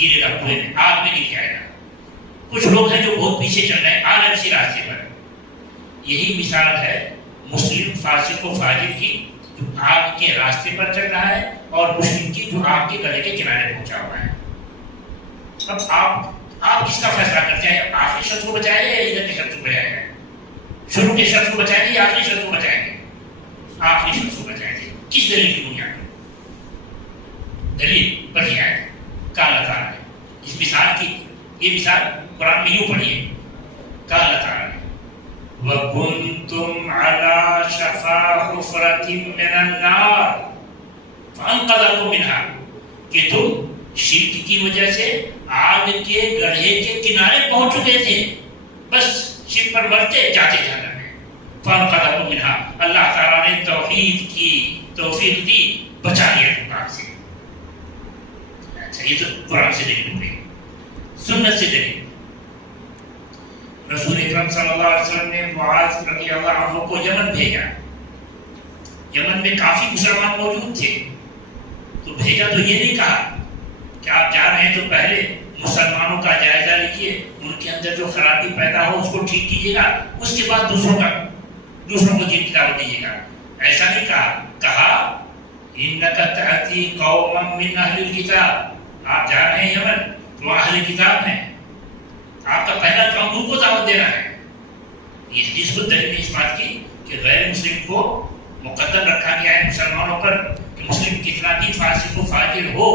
گرے گا کنویں میں، آگ میں گر جائے گا. کچھ لوگ ہیں جو بہت پیچھے چل رہے ہیں آ رہے اسی راستے پر. یہی مثال ہے مسلم فاسق و فاجر کی، جو آگ کے راستے پر چل رہا ہے، اور مسلم کی جو آگ کے گڑھے کے کنارے پہنچا ہوا ہے. اب آپ کس کا فیصلہ کرتے ہیں؟ آخری شخص کو بچائیں گے یا ادھر کے شخص کو بچائیں گے؟ شروع کے شخص کو بچائیں گے یا آخری شخص کو بچائیں گے؟ آخری شخص کو بچائیں گے. کس دلیل کی بنیاد پر؟ دلیل پڑھی ہے کہا اللہ تعالیٰ نے. اس مثال کی یہ مثال قرآن میں یوں پڑھی ہے. کہا اللہ تعالیٰ نے وَكُنْتُمْ عَلَى شَفَا حُفْرَةٍ مِّنَ النَّارِ فَأَنْقَذَكُم مِّنْهَا، کہ تم شرک کی وجہ سے آگ کے گڑھے کے کنارے پہنچ چکے تھے، بس شرک پر مرتے جاتے جہنم میں. فَأَنْقَذَكُم مِّنْهَا، اللہ تعالیٰ نے توحید کی توفیق دی، بچا لیا تم آگ سے. اچھا، یہ تو قرآن سے دلیل ہوئی. سنت سے دلیل، رسول اکرم صلی اللہ علیہ وسلم نے معاذ رضی اللہ عنہ کو یمن بھیجا. یمن میں کافی مسلمان موجود تھے، تو بھیجا تو یہ نہیں کہا کہ آپ جا رہے ہیں تو پہلے مسلمانوں کا جائزہ لیجیے، ان کے اندر جو خرابی پیدا ہو اس کو ٹھیک کیجیے گا، اس کے بعد دوسروں کو دین کی دعوت دیجیے گا. ایسا نہیں کہا انک تأتی قوما من اہل الکتاب، آپ جا رہے ہیں یمن تو اہل کتاب ہیں، آپ کا پہلا کام ان کو دعوت دینا ہے. یہ حدیث کو دلیل اس بات کی کہ غیر مسلم کو مقدم رکھا گیا ہے مسلمانوں پر، کہ مسلم کتنا بھی فاسق و فاجر ہو،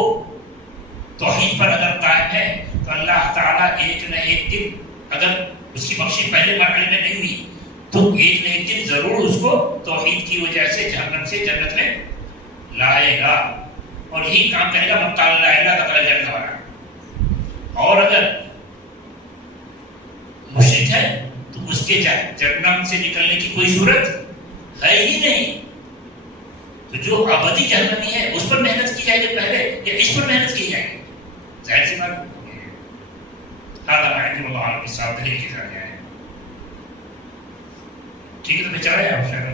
توحید پر اگر قائم ہے تو اللہ تعالیٰ ایک نہ ایک دن، اگر اس کی بخشش پہلے مرحلے میں نہیں ہوئی تو ایک نہ ایک دن ضرور اس کو توحید کی وجہ سے جہنم سے جنت میں لائے گا. اور یہی کام کرے گا من قال لا الہ دخل الجنہ والا. اور اگر مشرک ہے تو اس کے جہنم سے نکلنے کی کوئی صورت ہے ہی نہیں. تو جو ابدی جہنمی ہے اس پر محنت کی جائے گی پہلے یا اس پر محنت کی جائے گی؟ ظاہر سی بات دلیل کے ساتھ جائے. ٹھیک ہے تو میں چلا جائے آپ شاید